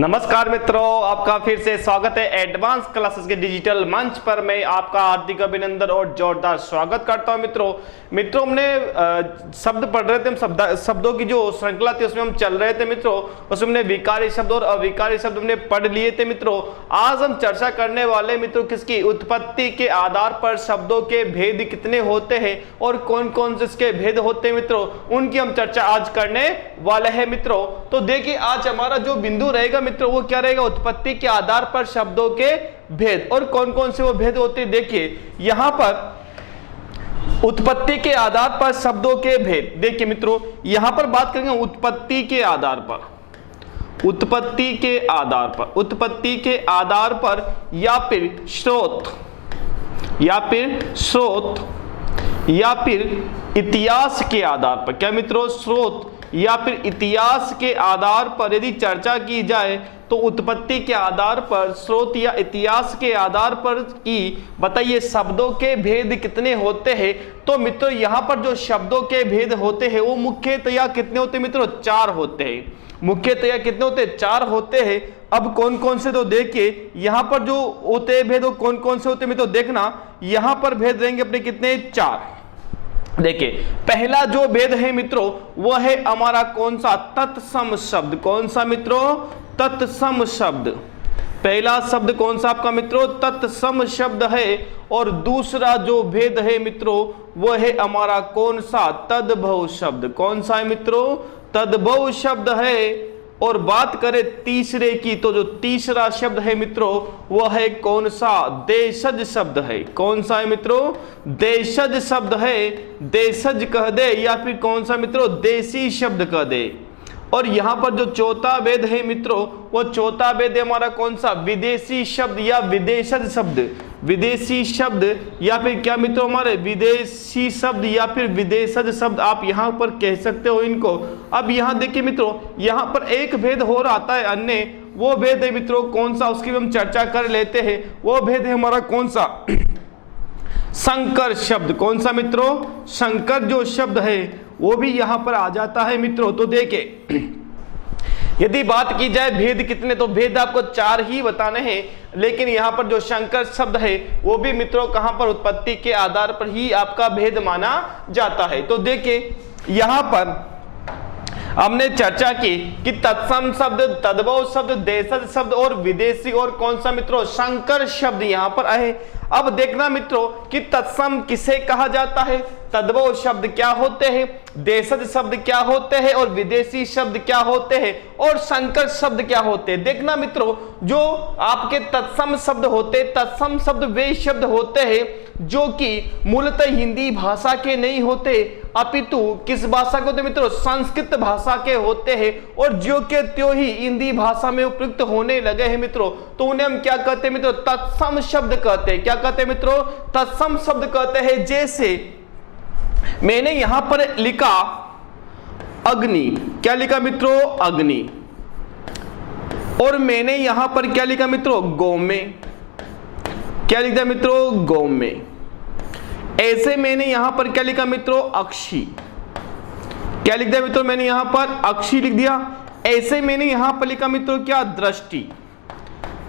नमस्कार मित्रों, आपका फिर से स्वागत है एडवांस क्लासेस के डिजिटल मंच पर। मैं आपका हार्दिक अभिनंदन और जोरदार स्वागत करता हूं। मित्रों हमने शब्द पढ़ रहे थे, हम शब्दों की जो श्रृंखला थी उसमें हम चल रहे थे मित्रों। उसमें हमने विकारी शब्द और अविकारी शब्द हमने पढ़ लिए थे मित्रों। आज हम चर्चा करने वाले मित्रों किसकी, उत्पत्ति के आधार पर शब्दों के भेद कितने होते हैं और कौन कौन से इसके भेद होते हैं मित्रों, उनकी हम चर्चा आज करने वाले हैं मित्रों। तो देखिए आज हमारा जो बिंदु रहेगा मित्रों वो क्या रहेगा, उत्पत्ति के आधार पर शब्दों के भेद और कौन कौन से वो भेद होते हैं। देखिए यहां पर उत्पत्ति के आधार पर शब्दों के भेद। देखिए मित्रों यहां पर बात करेंगे उत्पत्ति के आधार पर, उत्पत्ति के आधार पर, उत्पत्ति के आधार पर या फिर स्रोत, या फिर स्रोत, या फिर इतिहास के आधार पर। क्या मित्रों, स्रोत या फिर इतिहास के आधार पर यदि चर्चा की जाए तो उत्पत्ति के आधार पर, स्रोत या इतिहास के आधार पर की बताइए शब्दों के भेद कितने होते हैं। तो मित्रों यहां पर जो शब्दों के भेद होते हैं वो मुख्यतया कितने होते हैं मित्रों, 4 होते हैं। मुख्यतया कितने होते हैं, 4 होते हैं। अब कौन कौन से, तो देखिए यहां पर जो होते हैं भेद वो कौन कौन से होते हैं मित्रों, देखना यहां पर भेद रहेंगे अपने कितने, 4। देखिए पहला जो भेद है मित्रों वो है हमारा कौन सा, तत्सम शब्द। कौन सा मित्रों, तत्सम शब्द। पहला शब्द कौन सा आपका मित्रों, तत्सम शब्द है। और दूसरा जो भेद है मित्रों वो है हमारा कौन सा, तद्भव शब्द। कौन सा है मित्रों, तद्भव शब्द है। और बात करें तीसरे की तो जो तीसरा शब्द है मित्रों वो है कौन सा, देशज शब्द है। कौन सा है मित्रों, देशज शब्द है। देशज कह दे या फिर कौन सा मित्रों, देसी शब्द कह दे। और यहां पर जो चौथा भेद है मित्रों वो चौथा भेद है हमारा कौन सा, विदेशी शब्द या विदेशज शब्द। विदेशी शब्द या फिर क्या मित्रों, हमारे विदेशी शब्द या फिर विदेशज शब्द आप यहां पर कह सकते हो इनको। अब यहां देखिए मित्रों यहां पर एक भेद हो रहा है अन्य, वो भेद है मित्रों कौन सा, उसकी हम चर्चा कर लेते हैं। वो भेद है हमारा कौन सा, संकर शब्द। कौन सा मित्रों, संकर जो शब्द है वो भी यहां पर आ जाता है मित्रों। तो देखिए यदि बात की जाए भेद कितने, तो भेद आपको 4 ही बताने हैं, लेकिन यहां पर जो संकर शब्द है वो भी मित्रों कहां पर, उत्पत्ति के आधार पर ही आपका भेद माना जाता है। तो देखिए यहां पर हमने चर्चा की कि तत्सम शब्द, तद्भव शब्द, देशज शब्द और विदेशी और कौन सा मित्रों, संकर शब्द यहां पर आए। अब देखना मित्रों कि तत्सम किसे कहा जाता है, तद्भव शब्द क्या होते हैं, देशज शब्द क्या होते हैं और विदेशी शब्द क्या होते हैं और संकर शब्द क्या होते हैं। देखना मित्रों जो आपके तत्सम शब्द होते, तत्सम शब्द वे शब्द होते हैं जो कि मूलतः हिंदी भाषा के नहीं होते, अपितु किस भाषा के होते मित्रों, संस्कृत भाषा के होते हैं। और जो के त्यों ही हिंदी भाषा में उपयुक्त होने लगे हैं मित्रों, तो उन्हें हम क्या कहते हैं मित्रों, तत्सम शब्द कहते हैं। क्या कहते हैं मित्रों, तत्सम शब्द कहते हैं। जैसे मैंने यहां पर लिखा अग्नि, क्या लिखा मित्रों, अग्नि। और मैंने यहां पर क्या लिखा मित्रों, गौमे। क्या लिखा मित्रों, गौमे। ऐसे मैंने यहां पर क्या लिखा मित्रों, अक्षी। क्या लिख दिया मित्रों, मैंने यहां पर अक्षी लिख दिया। ऐसे मैंने यहां पर लिखा मित्रों क्या, दृष्टि।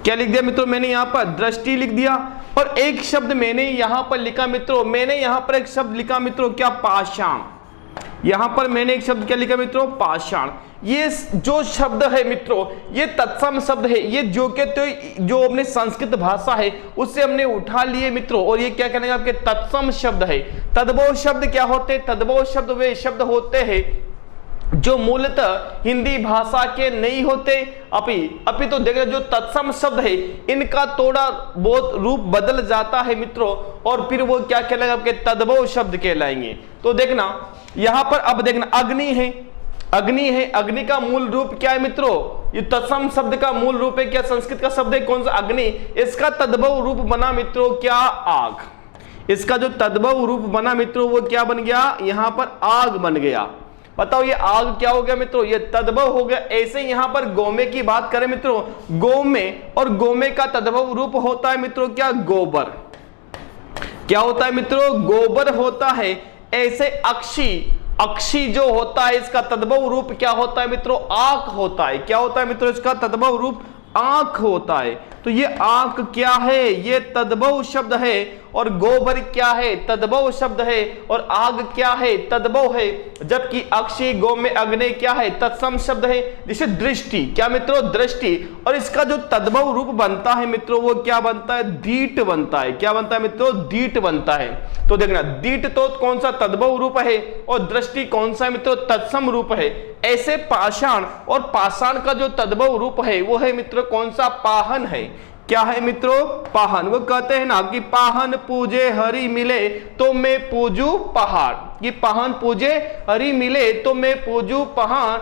क्या लिख दिया मित्रों, मैंने यहां पर दृष्टि लिख दिया। और एक शब्द मैंने यहां पर लिखा मित्रों, मैंने यहां पर एक शब्द लिखा मित्रों क्या, पाषाण। यहां पर मैंने एक शब्द क्या लिखा मित्रों, पाषाण। ये जो शब्द है मित्रों ये तत्सम शब्द है। ये जो के तो जो अपने संस्कृत भाषा है उससे हमने उठा लिए मित्रों, और ये क्या कहने आपके तत्सम शब्द है। तद्भव शब्द क्या होते, तद्भव शब्द वे शब्द होते हैं जो मूलतः हिंदी भाषा के नहीं होते, अभी तो देखिए जो तत्सम शब्द है इनका थोड़ा बहुत रूप बदल जाता है मित्रों, और फिर वो क्या कहलाएंगे आपके, तद्भव शब्द कहलाएंगे। तो देखना यहां पर, अब देखना अग्नि है, अग्नि है। अग्नि का मूल रूप क्या है मित्रों, ये तत्सम शब्द का मूल रूप है क्या, संस्कृत का शब्द है कौन सा, अग्नि। इसका तद्भव रूप बना मित्रों क्या, आग। इसका जो तद्भव रूप बना मित्रों वो क्या बन गया, यहां पर आग बन गया। बताओ ये आग क्या हो गया मित्रों, ये तद्भव हो गया। ऐसे यहां पर गौमे की बात करें मित्रों, गौमे, और गौमे का तद्भव रूप होता है मित्रों क्या, गोबर। क्या होता है मित्रों, गोबर होता है। ऐसे अक्षी, अक्षी जो होता है इसका तद्भव रूप क्या होता है मित्रों, आंख होता है। क्या होता है मित्रों, इसका तद्भव रूप आंख होता है। तो ये आंख क्या है, ये तद्भव शब्द है। और गोबर क्या है, तद्भव शब्द है। और आग क्या है, तद्भव है। जबकि अक्षी गो में अग्नि क्या है, तत्सम शब्द है। जिसे दृष्टि, क्या मित्रों, दृष्टि। और इसका जो तद्भव रूप बनता है मित्रों वो क्या बनता है, दीट बनता है। क्या बनता है मित्रों, दीट बनता है। तो देखना, दीट तो कौन सा तद्भव रूप है और दृष्टि कौन सा है मित्रों, तत्सम रूप है। ऐसे पाषाण, और पाषाण का जो तद्भव रूप है वो है मित्रों कौन सा, पाहन है। क्या है मित्रों, पाहन। वो कहते हैं ना कि पाहन पूजे हरि मिले तो मैं पूजू पहाड़। कि पाहन पूजे हरि मिले तो मैं पूजू पहाड़।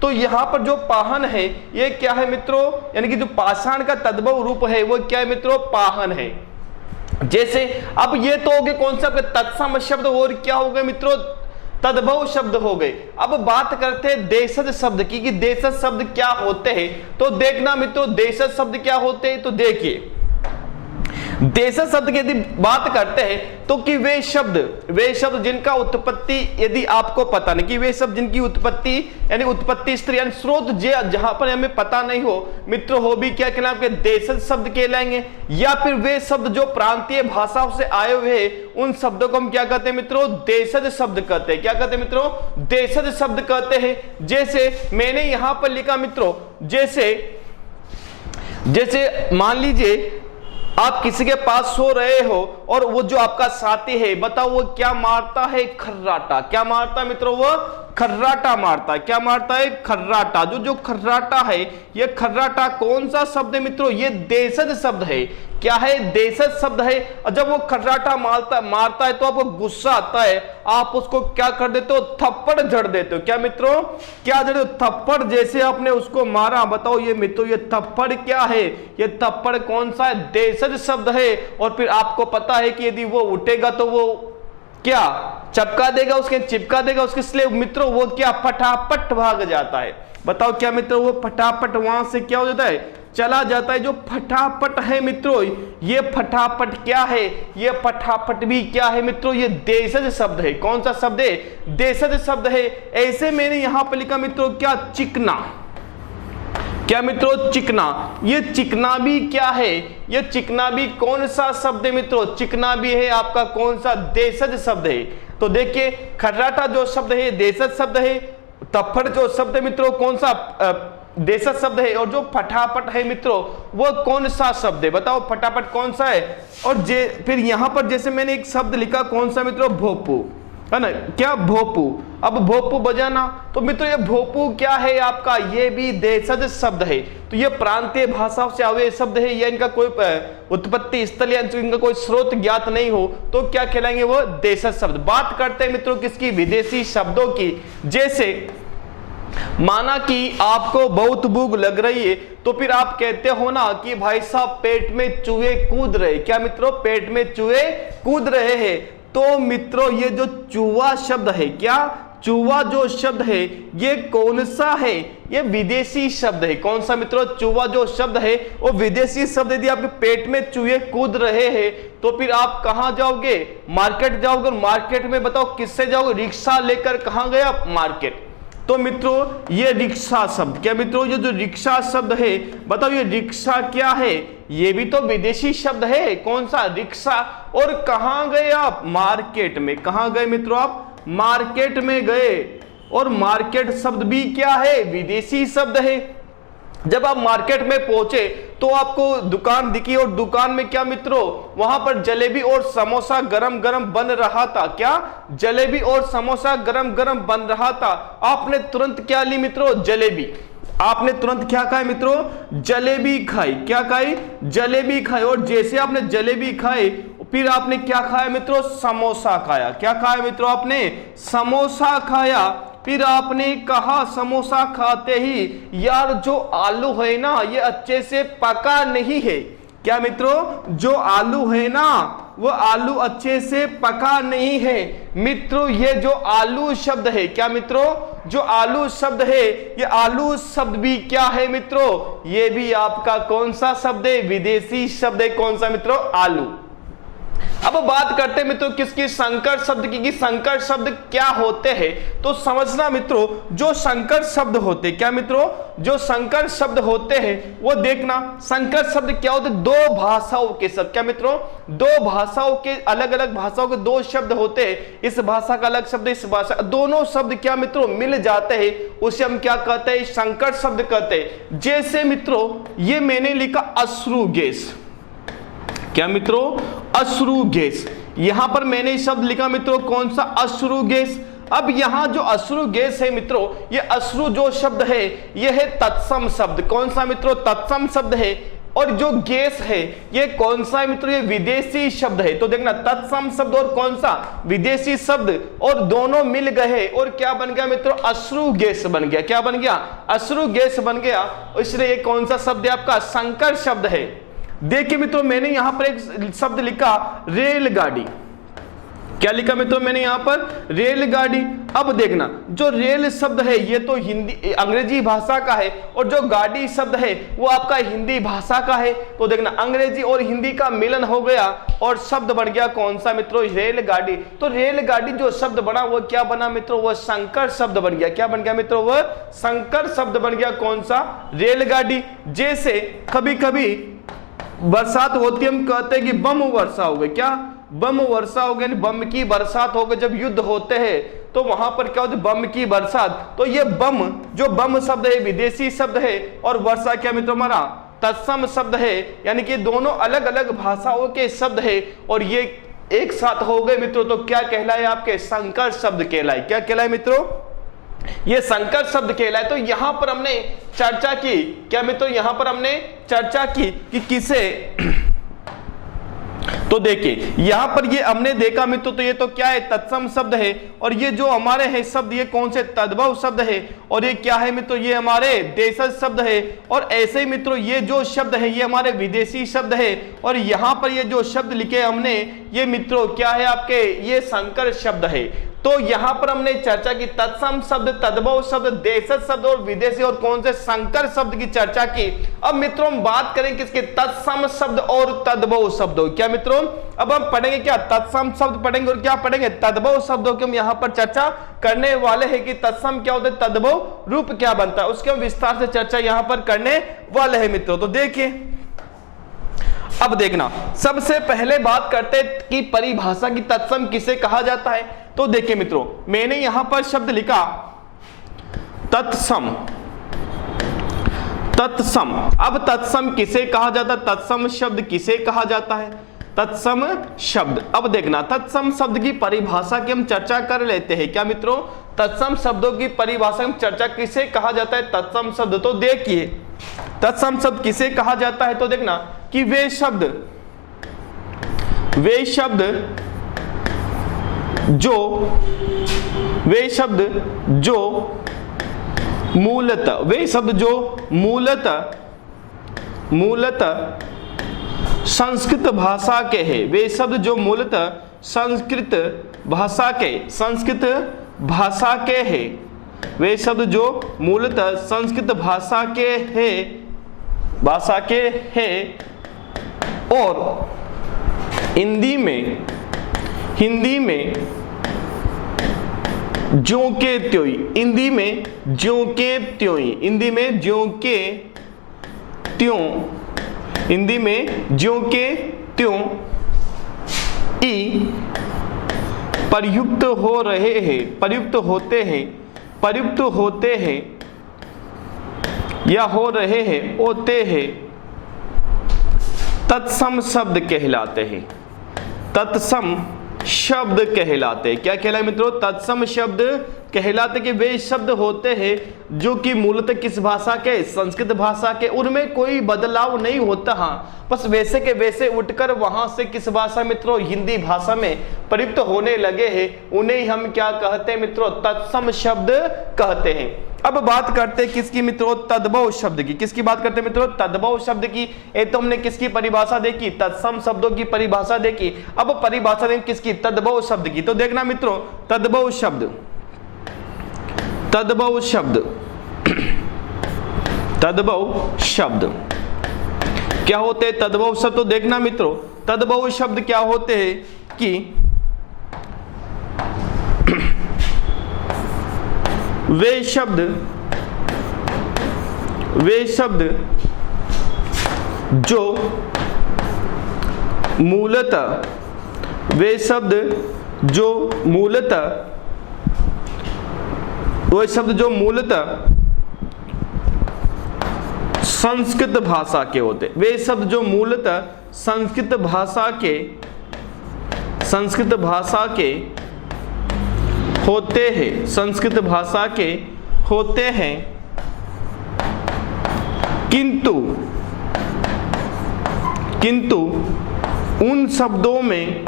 तो यहां पर जो पाहन है ये क्या है मित्रों, यानी कि जो पाषाण का तद्भव रूप है वो क्या है मित्रों, पाहन है। जैसे अब ये तो हो गए कौन सा, तत्सम शब्द, और क्या हो गए मित्रों, तद्भव शब्द हो गए। अब बात करते हैं देशज शब्द की, कि देशज शब्द क्या होते हैं। तो देखना मित्रों, देशज शब्द क्या होते हैं। तो देखिए, देशज शब्द की यदि बात करते हैं तो कि वे शब्द जिनका उत्पत्ति, यदि आपको पता नहीं कि वे शब्द जिनकी उत्पत्ति यानी उत्पत्ति स्त्री यानी स्रोत जहां पर हमें पता नहीं हो मित्रों, हो भी क्या कहना, आपके देशज शब्द कहलाएंगे। या फिर वे शब्द जो प्रांतीय भाषाओं से आए हुए हैं उन शब्दों को हम क्या कहते हैं मित्रों, देशज शब्द कहते हैं। क्या कहते हैं मित्रों, देशज शब्द कहते हैं। जैसे मैंने यहां पर लिखा मित्रों, जैसे मान लीजिए आप किसी के पास सो रहे हो और वो जो आपका साथी है, बताओ वो क्या मारता है, खर्राटा। क्या मारता है मित्रों, वो खर्राटा मारता है। क्या मारता है, खर्राटा। जो खर्राटा है, ये खर्राटा कौन सा शब्द है मित्रों, ये देशज शब्द है। क्या है, देशज शब्द है। और जब वो खर्राटा मारता है तो आपको गुस्सा आता है, आप उसको क्या कर देते हो, थप्पड़ जड़ देते हो। क्या मित्रों, क्या जड़े हो, थप्पड़। जैसे आपने उसको मारा, बताओ ये मित्रों ये थप्पड़ क्या है, ये थप्पड़ कौन सा है, देशज शब्द है। और फिर आपको पता है कि यदि वो उठेगा तो वो क्या चपका देगा, उसके चिपका देगा उसके, इसलिए मित्रों वो क्या फटाफट भाग जाता है। बताओ क्या मित्रों, वो फटाफट वहां से क्या हो जाता है, चला जाता है। जो फटाफट है मित्रों, ये फटाफट क्या है, ये फटाफट भी क्या है मित्रों, ये देशज शब्द है। कौन सा शब्द है, देशज शब्द है। ऐसे मैंने यहां पर लिखा मित्रों क्या, चिकना। क्या मित्रों, चिकना। ये चिकना भी क्या है, ये चिकना भी कौन सा शब्द है मित्रों, चिकना भी है आपका कौन सा, देशज शब्द है। तो देखिए, खर्राटा जो शब्द है देशज शब्द है, थप्पड़ जो शब्द है मित्रों कौन सा, देशज शब्द है। और जो फटाफट है मित्रों वो कौन सा शब्द है, बताओ फटाफट कौन सा है। और फिर यहां पर जैसे मैंने एक शब्द लिखा कौन सा मित्रों, भोपू, है ना। क्या, भोपू। अब भोपू बजाना, तो मित्रों ये भोपू क्या है आपका, ये भी देशज शब्द है। तो ये प्रांतीय भाषाओं से आवे शब्द है, या इनका कोई उत्पत्ति स्थल या इनका कोई स्रोत ज्ञात नहीं हो तो क्या कहलाएंगे, वो देशज शब्द। बात करते हैं मित्रों किसकी, विदेशी शब्दों की। जैसे माना कि आपको बहुत भूख लग रही है तो फिर आप कहते हो ना कि भाई साहब पेट में चूहे कूद रहे। क्या मित्रों, पेट में चूहे कूद रहे हैं। तो मित्रों ये जो चूहा शब्द है, क्या चूहा जो शब्द है ये कौन सा है, ये विदेशी शब्द है। कौन सा मित्रों, चूहा जो शब्द है वो विदेशी शब्द। यदि आपके पेट में चूहे कूद रहे हैं तो फिर आप कहां जाओगे, मार्केट जाओगे। मार्केट में बताओ किससे जाओगे, रिक्शा लेकर कहां गए आप, मार्केट। तो मित्रों ये रिक्शा शब्द, क्या मित्रों ये जो रिक्शा शब्द है, बताओ ये रिक्शा क्या है, ये भी तो विदेशी शब्द है। कौन सा, रिक्शा। और कहां गए आप, मार्केट में। कहां गए मित्रों आप, मार्केट में गए। और मार्केट शब्द भी क्या है, विदेशी शब्द है। जब आप मार्केट में पहुंचे तो आपको दुकान दिखी और दुकान में क्या मित्रों, वहां पर जलेबी और समोसा गरम गरम बन रहा था। क्या, जलेबी और समोसा गरम गरम बन रहा था। आपने तुरंत क्या ली मित्रों, जलेबी। आपने तुरंत क्या खाए मित्रों, जलेबी खाई। क्या खाई, जलेबी खाई। और जैसे आपने जलेबी खाई फिर आपने क्या खाया मित्रों, समोसा खाया। क्या खाया मित्रों, आपने समोसा खाया। फिर आपने कहा समोसा खाते ही, यार जो आलू है ना ये अच्छे से पका नहीं है। क्या मित्रों, जो आलू है ना वो आलू अच्छे से पका नहीं है। मित्रों ये जो आलू शब्द है, क्या मित्रों, जो आलू शब्द है ये आलू शब्द भी क्या है मित्रों, ये भी आपका कौन सा शब्द है, विदेशी शब्द है। कौन सा मित्रों, आलू। अब बात करते हैं मित्रों किसकी, संकर शब्द की। संकर शब्द क्या होते हैं तो समझना मित्रों, जो संकर शब्द होते, क्या मित्रों, जो संकर शब्द होते हैं वो देखना, संकर शब्द क्या होते, दो भाषाओं के शब्द। क्या मित्रों, दो भाषाओं के, अलग अलग भाषाओं के दो शब्द होते हैं, इस भाषा का अलग शब्द, इस भाषा, दोनों शब्द क्या मित्रों मिल जाते हैं, उसे हम क्या कहते हैं, संकर शब्द कहते हैं। जैसे मित्रों ये मैंने लिखा अश्रु गैस, क्या मित्रों, अश्रु गैस, यहां पर मैंने शब्द लिखा मित्रों कौन सा, अश्रु गैस। अब यहां जो अश्रु गैस है मित्रों, ये अश्रु जो शब्द है ये है तत्सम शब्द। कौन सा मित्रों, तत्सम शब्द है। और जो गैस है ये कौन सा है मित्रों, ये विदेशी शब्द है। तो देखना तत्सम शब्द और कौन सा, विदेशी शब्द, और दोनों मिल गए और क्या बन गया मित्रों, अश्रु गैस बन गया। क्या बन गया, अश्रु गैस बन गया। इसलिए ये कौन सा शब्द है आपका, संकर शब्द है। देखिए मित्रों मैंने यहां पर एक शब्द लिखा रेलगाड़ी। क्या लिखा मित्रों मैंने यहां पर, रेलगाड़ी। अब देखना जो रेल शब्द है ये तो हिंदी अंग्रेजी भाषा का है, और जो गाड़ी शब्द है वो आपका हिंदी भाषा का है। तो देखना अंग्रेजी और हिंदी का मिलन हो गया और शब्द बन गया कौन सा मित्रों, रेलगाड़ी। तो रेलगाड़ी जो शब्द बना वो क्या बना मित्रों, वो संकर शब्द बन गया। क्या बन गया मित्रों, वह संकर शब्द बन गया कौन सा, रेलगाड़ी। जैसे कभी कभी बरसात होती है, हम कहते हैं कि बम वर्षा हो गई। क्या, बम वर्षा हो गई, बम की बरसात हो गई। जब युद्ध होते हैं तो वहां पर क्या होती है, बम की बरसात। तो ये बम, जो बम शब्द है विदेशी शब्द है, और वर्षा क्या मित्रों हमारा तत्सम शब्द है। यानी कि दोनों अलग अलग भाषाओं के शब्द है और ये एक साथ हो गए मित्रों, तो क्या कहलाए आपके, संकर शब्द कहलाए। क्या कहलाए मित्रों, ये संकर शब्द कहलाए। तो यहां पर हमने चर्चा की, क्या मित्रों, यहां पर हमने चर्चा की कि किसे, तो देखिए यहां पर ये हमने देखा मित्रों, तो ये तो क्या है, तत्सम शब्द है। और ये जो हमारे हैं शब्द ये कौन से, तद्भव शब्द है। और ये क्या है मित्रों, ये हमारे देशज शब्द है। और ऐसे ही मित्रों ये जो शब्द है ये हमारे विदेशी शब्द है। और यहां पर ये जो शब्द लिखे हमने ये मित्रों क्या है आपके, ये संकर शब्द है। तो यहां पर हमने चर्चा की तत्सम शब्द, तद्भव शब्द, देशज शब्द और विदेशी और कौन से संकर शब्द की चर्चा की। अब मित्रों हम बात करें किसके, तत्सम शब्द और तद्भव शब्दों। क्या मित्रों, अब हम पढ़ेंगे क्या, तत्सम शब्द पढ़ेंगे और क्या पढ़ेंगे, तद्भव शब्दों की हम यहां पर चर्चा करने वाले हैं कि तत्सम क्या होता है, तद्भव रूप क्या बनता है, उसके हम विस्तार से चर्चा यहां पर करने वाले हैं मित्रों। तो देखिए अब देखना, सबसे पहले बात करते कि परिभाषा की तत्सम किसे कहा जाता है। तो देखिए मित्रों मैंने यहां पर शब्द लिखा तत्सम, तत्सम। अब तत्सम किसे कहा जाता है, तत्सम शब्द किसे कहा जाता है, तत्सम शब्द। अब देखना तत्सम शब्द की परिभाषा की हम चर्चा कर लेते हैं। क्या मित्रों, तत्सम शब्दों की परिभाषा में चर्चा किसे कहा जाता है, तत्सम शब्द। तो देखिए तत्सम शब्द किसे कहा जाता है, तो देखना कि वे शब्द जो मूलतः संस्कृत भाषा के हैं, वे शब्द जो मूलतः संस्कृत भाषा के हैं, वे शब्द जो मूलतः संस्कृत भाषा के हैं और हिंदी में ज्यों के त्यों, हिंदी में ज्यों के त्यों, हिंदी में ज्यों के त्यों, हिंदी में ज्यों के त्यों ई प्रयुक्त हो रहे हैं, प्रयुक्त होते हैं या हो रहे हैं, होते हैं, तत्सम शब्द कहलाते हैं, तत्सम शब्द कहलाते हैं। क्या कहलाए मित्रों, तत्सम शब्द कहलाते कि वे शब्द होते हैं जो कि मूलतः किस भाषा के, संस्कृत भाषा के, उनमें कोई बदलाव नहीं होता। हाँ बस वैसे के वैसे उठकर वहां से किस भाषा मित्रों, हिंदी भाषा में प्रयुक्त होने लगे हैं, उन्हें हम क्या कहते हैं मित्रों, तत्सम शब्द कहते हैं। अब बात करते हैं किसकी मित्रों, तद्भव शब्द की। किसकी बात करते हैं मित्रों, तद्भव शब्द की। एक तो हमने किसकी परिभाषा देखी, तत्सम शब्दों की परिभाषा देखी। अब परिभाषा देखें किसकी, तद्भव शब्द की। तो देखना मित्रों तद्भव शब्द क्या होते हैं तद्भव शब्द। तो देखना मित्रों तद्भव शब्द क्या होते हैं कि वे शब्द जो मूलतः संस्कृत भाषा के होते, वे शब्द जो मूलतः संस्कृत भाषा के होते हैं, किंतु उन शब्दों में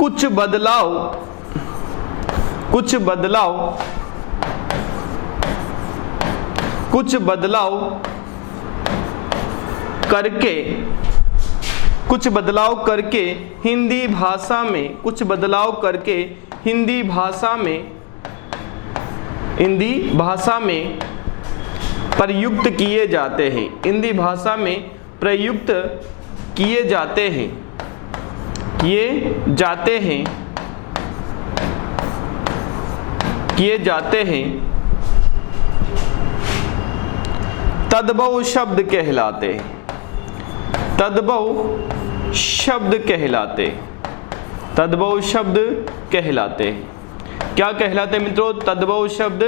कुछ बदलाव करके हिंदी भाषा में प्रयुक्त किए जाते हैं, तद्भव शब्द कहलाते हैं। क्या कहलाते हैं मित्रों? तद्भव शब्द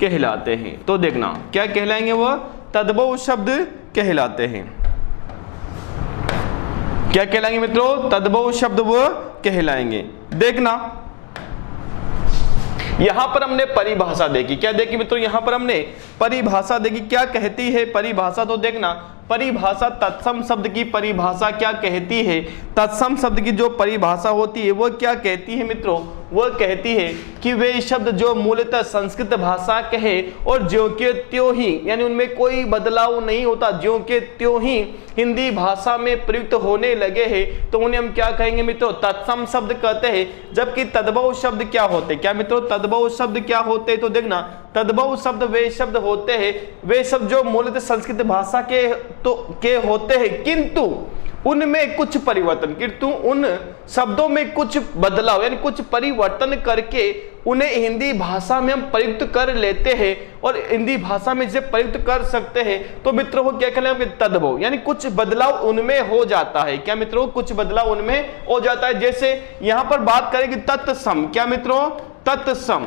कहलाते हैं। तो देखना क्या कहलाएंगे, वह तद्भव शब्द कहलाते हैं। क्या कहलाएंगे मित्रों? तद्भव शब्द वह कहलाएंगे। देखना यहां पर हमने परिभाषा देखी। क्या देखी मित्रों? यहां पर हमने परिभाषा देखी। क्या कहती है परिभाषा? तो देखना परिभाषा, तत्सम शब्द की परिभाषा क्या कहती है? तत्सम शब्द की जो परिभाषा होती है वो क्या कहती है मित्रों? वह कहती है कि वे शब्द जो मूलतः संस्कृत भाषा के हैं और ज्यों के त्यों ही, यानी उनमें कोई बदलाव नहीं होता, ज्यों के त्यों ही हिंदी भाषा में प्रयुक्त होने लगे हैं, तो उन्हें हम क्या कहेंगे मित्रों? तत्सम शब्द कहते हैं। जबकि तद्भव शब्द क्या होते? क्या मित्रों तद्भव शब्द क्या होते? तो देखना तद्भव शब्द वे शब्द होते हैं, वे शब्द जो मूलतः संस्कृत भाषा के होते हैं, किंतु उनमें कुछ परिवर्तन, किंतु उन शब्दों में कुछ बदलाव यानी कुछ परिवर्तन करके उन्हें हिंदी भाषा में हम प्रयुक्त कर लेते हैं और हिंदी भाषा में जिसे प्रयुक्त कर सकते हैं, तो मित्रों को क्या कहते हैं? तद्भव, यानी कुछ बदलाव उनमें हो जाता है। क्या मित्रों? कुछ बदलाव उनमें हो जाता है। जैसे यहां पर बात करेंगे तत्सम। क्या मित्रों? तत्सम,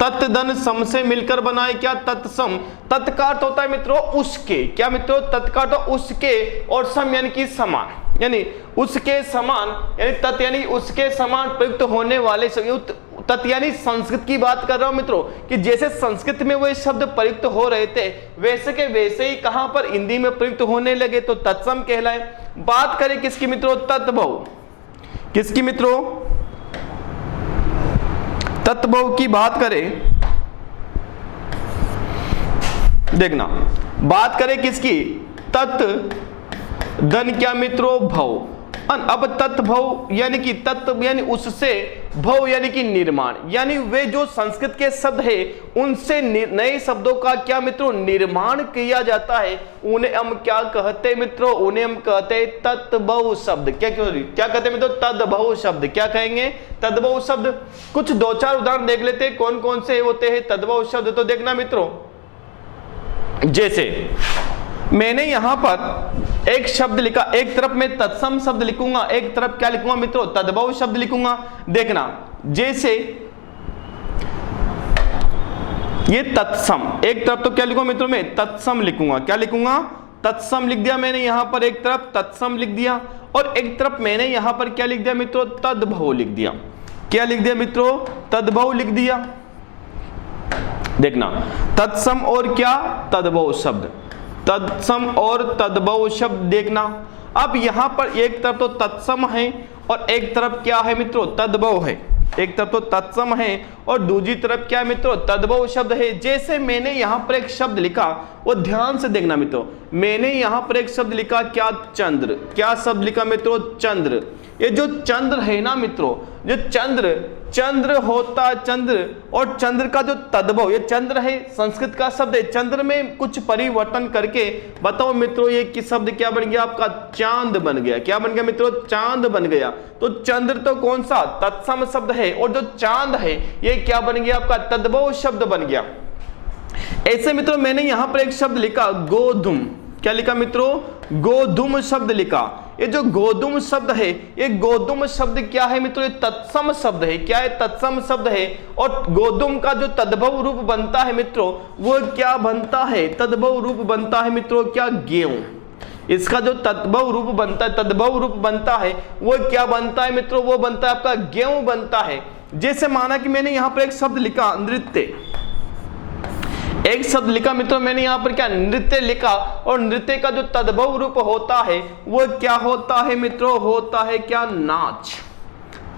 तत्धन सम से मिलकर बनाए क्या? तत्सम। तत् का अर्थ होता है मित्रों उसके। क्या मित्रों? तत् का अर्थ उसके और सम यानी कि समान, यानी उसके समान, यानी तत् यानी उसके समान प्रयुक्त होने वाले तत् यानी संस्कृत की बात कर रहा हूं मित्रों, कि जैसे संस्कृत में वो शब्द प्रयुक्त हो रहे थे वैसे के वैसे ही कहां पर हिंदी में प्रयुक्त होने लगे, तो तत्सम कहलाए। बात करें किसकी मित्रों? तद्भव। किसकी मित्रों? तद्भव की बात करें, देखना बात करें किसकी? तत् धन क्या मित्रों? भव। अब तत्भव यानी कि तत्व यानी उससे, भव यानी कि निर्माण, यानी वे जो संस्कृत के शब्द है उनसे नए शब्दों का क्या मित्रों? निर्माण किया जाता है। उन्हें हम क्या कहते हैं मित्रों? उन्हें हम कहते हैं तद्भव शब्द। क्या कहते हैं मित्रों? तद्भव शब्द। क्या कहेंगे? तद्भव शब्द। कुछ दो चार उदाहरण देख लेते हैं कौन कौन से होते हैं तद्भव शब्द। तो देखना मित्रों, जैसे मैंने यहां पर एक शब्द लिखा, एक तरफ मैं तत्सम शब्द लिखूंगा, एक तरफ क्या लिखूंगा मित्रों? तद्भव शब्द लिखूंगा। देखना जैसे ये तत्सम, एक तरफ तो क्या लिखूंगा मित्रों? मैं तत्सम लिखूंगा। क्या लिखूंगा? तत्सम लिख दिया मैंने, यहां पर एक तरफ तत्सम लिख दिया और एक तरफ मैंने यहां पर क्या लिख दिया मित्रों? तद्भव लिख दिया। क्या लिख दिया मित्रों? तद्भव लिख दिया। देखना तत्सम और क्या? तद्भव शब्द। तत्सम और तद्भव शब्द देखना। अब यहां पर एक तरफ तो तत्सम है और एक तरफ क्या है मित्रों? तद्भव है। एक तरफ तो तत्सम है और दूसरी तरफ क्या है मित्रों, तद्भव शब्द है। जैसे मैंने यहाँ पर एक शब्द लिखा, वो ध्यान से देखना मित्रों, मैंने यहाँ पर एक शब्द लिखा, क्या, चंद्र। क्या शब्द लिखा मित्रों, चंद्र। ये जो चंद्र है ना मित्रों, जो चंद्र होता है, चंद्र, और चंद्र का जो तद्भव, ये चंद्र है, संस्कृत का शब्द है। चंद्र में कुछ परिवर्तन करके बताओ मित्रों, ये किस शब्द क्या बन गया, आपका चांद बन गया। क्या बन गया मित्रों, चांद बन गया। तो चंद्र तो कौन सा, तत्सम शब्द है, और जो चांद है ये क्या बन गया, आपका तद्भव शब्द बन गया। ऐसे मित्रों मैंने यहां पर एक शब्द लिखा, गोधूम। क्या लिखा मित्रों, गोधूम शब्द लिखा। ये जो गोधूम शब्द है, ये गोधूम शब्द क्या है मित्रों, ये तत्सम शब्द है। क्या है, तत्सम शब्द है। और गोधूम का जो तद्भव रूप बनता है मित्रों, वो क्या बनता है, तद्भव रूप बनता है मित्रों, क्या, गेहूं। इसका जो तद्भव रूप बनता है, तद्भव रूप बनता है, वो क्या बनता है मित्रों, वो बनता है आपका गेहूं बनता है। जैसे माना कि मैंने यहां पर एक शब्द लिखा, नृत्य। एक शब्द लिखा मित्रों मैंने यहां पर, क्या, नृत्य लिखा। और नृत्य का जो तद्भव रूप होता है वो क्या होता है मित्रों, होता है क्या, नाच।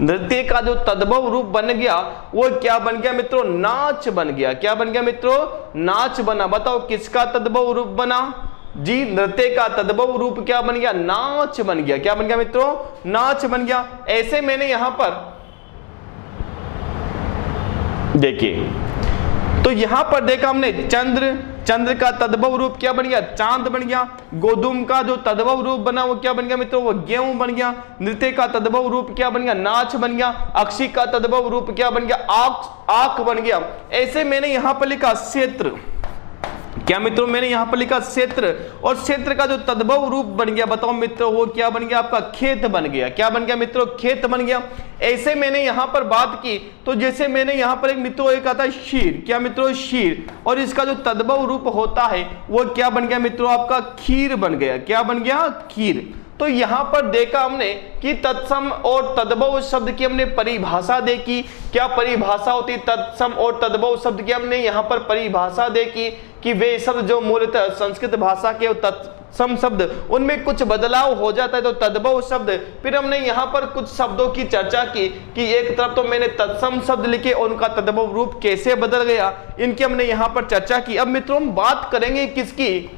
नृत्य का जो तद्भव रूप बन गया वो क्या बन गया मित्रों, नाच बन गया। क्या बन गया मित्रों, नाच बना। बताओ किसका तद्भव रूप बना जी, नृत्य का तद्भव रूप क्या बन गया, नाच बन गया। क्या बन गया मित्रों, नाच बन गया। ऐसे मैंने यहां पर देखिए, तो यहां पर देखा हमने, चंद्र का तद्भव रूप क्या बन गया, चांद बन गया। गोधूम का जो तद्भव रूप बना वो क्या बन गया मित्रों, वो गेहूं बन गया। नृत्य का तद्भव रूप क्या बन गया, नाच बन गया। अक्षी का तद्भव रूप क्या बन गया, आंख बन गया। ऐसे मैंने यहां पर लिखा, क्षेत्र। क्या मित्रों, मैंने यहां पर लिखा क्षेत्र, और क्षेत्र का जो तद्भव रूप बन गया, बताओ मित्रों, वो क्या बन गया, आपका खेत बन गया। क्या बन गया मित्रों, खेत बन गया। ऐसे मैंने यहां पर बात की, तो जैसे मैंने यहां पर एक मित्रों एक आता है क्षीर। क्या मित्रों, क्षीर, और इसका जो तद्भव रूप होता है वो क्या बन गया मित्रों, आपका खीर बन गया। क्या बन गया, खीर। तो यहां पर देखा हमने कि तत्सम और तद्भव शब्द की हमने परिभाषा देखी। क्या परिभाषा होती, तत्सम और तद्भव शब्द की हमने यहां पर परिभाषा देखी कि वे शब्द जो मूलतः संस्कृत भाषा के तत्सम शब्द, उनमें कुछ बदलाव हो जाता है तो तद्भव शब्द। फिर हमने यहां पर कुछ शब्दों की चर्चा की कि एक तरफ तो मैंने तत्सम शब्द लिखे, उनका तद्भव रूप कैसे बदल गया, इनकी हमने यहां पर चर्चा की। अब मित्रों हम बात करेंगे किसकी,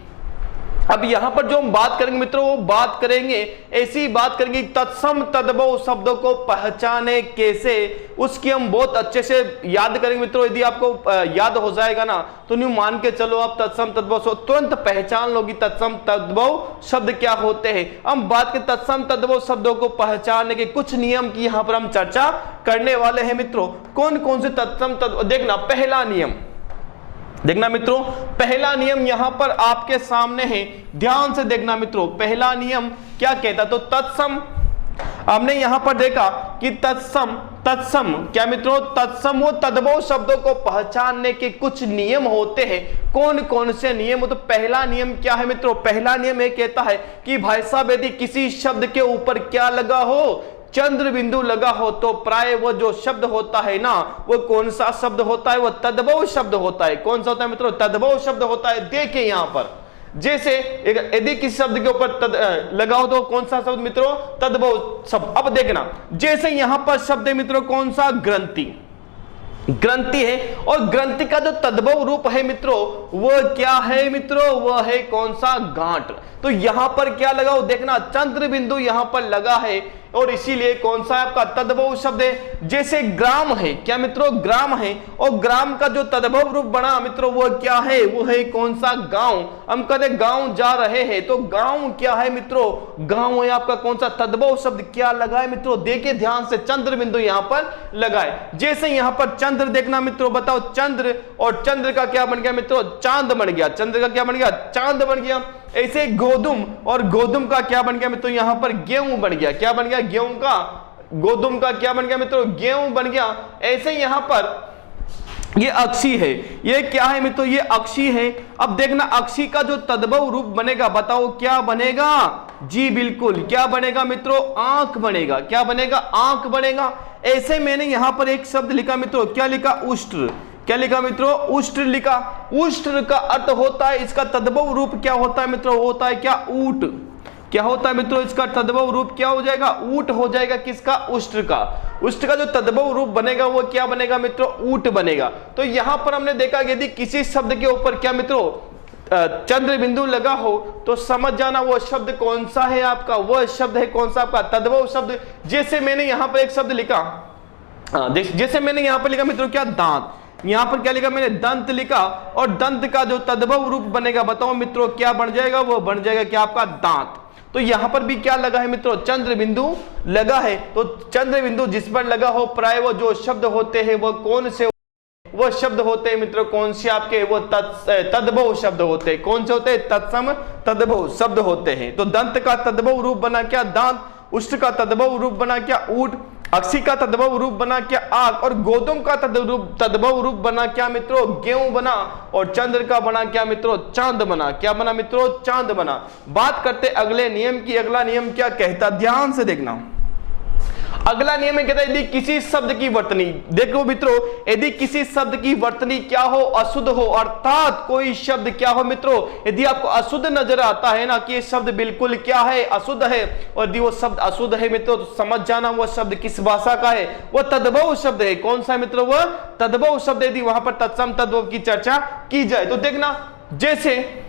अब यहां पर जो हम बात करेंगे मित्रों, वो बात करेंगे, ऐसी बात करेंगे तत्सम तद्भव शब्दों को पहचाने कैसे, उसकी हम बहुत अच्छे से याद करेंगे मित्रों। यदि आपको याद हो जाएगा ना, तो न्यू मान के चलो आप तत्सम तद्भव तुरंत पहचान लोगी तत्सम तद्भव शब्द क्या होते हैं। हम बात के तत्सम तद्भव शब्दों को पहचानने के कुछ नियम की यहां पर हम चर्चा करने वाले हैं मित्रों। कौन कौन से तत्सम तद्भव, देखना पहला नियम, देखना मित्रों, पहला नियम यहां पर आपके सामने है, ध्यान से देखना मित्रों। पहला नियम क्या कहता, तो तत्सम, हमने यहां पर देखा कि तत्सम क्या मित्रों, तत्सम वो तद्भव शब्दों को पहचानने के कुछ नियम होते हैं। कौन कौन से नियम, तो पहला नियम क्या है मित्रों, पहला नियम ये कहता है कि भाई साहब यदि किसी शब्द के ऊपर क्या लगा हो, चंद्र बिंदु लगा हो, तो प्राय वो जो शब्द होता है ना, वो कौन सा शब्द होता है, वो तद्भव शब्द होता है। कौन सा होता है मित्रों, तद्भव शब्द होता है। देखिए यहां पर, जैसे यदि किसी शब्द के ऊपर लगा हो तो कौन सा शब्द मित्रों, तद्भव शब्द। अब देखना, जैसे यहां पर शब्द है मित्रों, कौन सा, ग्रंथि। ग्रंथि है, और ग्रंथि का जो तद्भव रूप है मित्रों, वो क्या है मित्रों, वो है कौन सा, गांठ। तो यहां पर क्या लगा हो, देखना चंद्र बिंदु यहां पर लगा है, और इसीलिए कौन सा आपका तद्भव शब्द है। जैसे ग्राम है, क्या मित्रों, ग्राम है, और ग्राम का जो तद्भव रूप बना मित्रों वो क्या है, वो है कौन सा, गांव। हम कहते गांव जा रहे हैं, तो गांव क्या है मित्रों, गांव है आपका कौन सा, तद्भव शब्द क्या लगा है मित्रों, देखिए ध्यान से, चंद्र बिंदु यहां पर लगाए। जैसे यहां पर चंद्र देखना मित्रों, बताओ चंद्र, और चंद्र का क्या बन गया मित्रों, चांद बन गया। चंद्र का क्या बन गया, चांद बन गया। ऐसे गोधूम, और गोधूम का क्या बन गया मित्रों, यहां पर गेहूं बन गया। क्या बन गया, गेहूं का, गोधूम का क्या बन गया मित्रों, गेहूं बन गया। ऐसे यहां पर ये अक्षी है, ये क्या है मित्रों, ये अक्षी है। अब देखना अक्षी का जो तद्भव रूप बनेगा, बताओ क्या बनेगा, जी बिल्कुल, क्या बनेगा मित्रों, आंख बनेगा। क्या बनेगा, आंख बनेगा। ऐसे मैंने यहां पर एक शब्द लिखा मित्रों, क्या लिखा, उष्ट्र। क्या लिखा मित्रों, उष्ट्र लिखा। उष्ट्र का अर्थ होता है, इसका तद्भव रूप क्या होता है मित्रों, होता है क्या, ऊंट। क्या होता है मित्रों, इसका तद्भव रूप क्या हो जाएगा, ऊंट हो जाएगा। किसका, उष्ट्र का। उष्ट का जो तद्भव रूप बनेगा वो क्या बनेगा मित्रों, ऊट बनेगा। तो यहां पर हमने देखा यदि किसी शब्द के ऊपर क्या मित्रों चंद्र बिंदु लगा हो तो समझ जाना वो शब्द कौन सा है आपका, वो शब्द है कौन सा आपका तद्भव शब्द। जैसे मैंने यहां पर एक शब्द लिखा, जैसे मैंने यहां पर लिखा मित्रों क्या, दांत। यहां पर क्या लिखा मैंने, दंत लिखा, और दंत का जो तद्भव रूप बनेगा बताओ मित्रों क्या बन जाएगा, वो बन जाएगा क्या आपका दांत। तो यहां पर भी क्या लगा है मित्रों, चंद्र बिंदु लगा है। तो चंद्र बिंदु जिस पर लगा हो प्राय वो जो शब्द होते हैं वो कौन से, वो शब्द होते हैं मित्रों कौन से आपके, वो तद्भव शब्द होते हैं। कौन से होते हैं, तत्सम तद्भव शब्द होते हैं। तो दंत का तद्भव रूप बना क्या, दांत। उष्ट का तद्भव रूप बना क्या, ऊंट। अक्षी का तद्भव रूप बना क्या, आग। और गोधूम का तद्भव रूप बना क्या मित्रों, गेहूं बना। और चंद्र का बना क्या मित्रों, चांद बना। क्या बना मित्रों, चांद बना। बात करते अगले नियम की। अगला नियम क्या कहता, ध्यान से देखना। अगला नियम है, कहता है यदि किसी शब्द की वर्तनी, देखो मित्रों, यदि किसी शब्द की वर्तनी क्या हो, अशुद्ध हो, अर्थात कोई शब्द क्या हो मित्रों, यदि आपको अशुद्ध नजर आता है ना कि ये शब्द बिल्कुल क्या है, अशुद्ध है, और यदि वो शब्द अशुद्ध है मित्रों तो समझ जाना वो शब्द किस भाषा का है, वो तद्भव शब्द है। कौन सा मित्रों, वो तद्भव शब्द। यदि वहां पर तत्सम तद्भव की चर्चा की जाए तो देखना, जैसे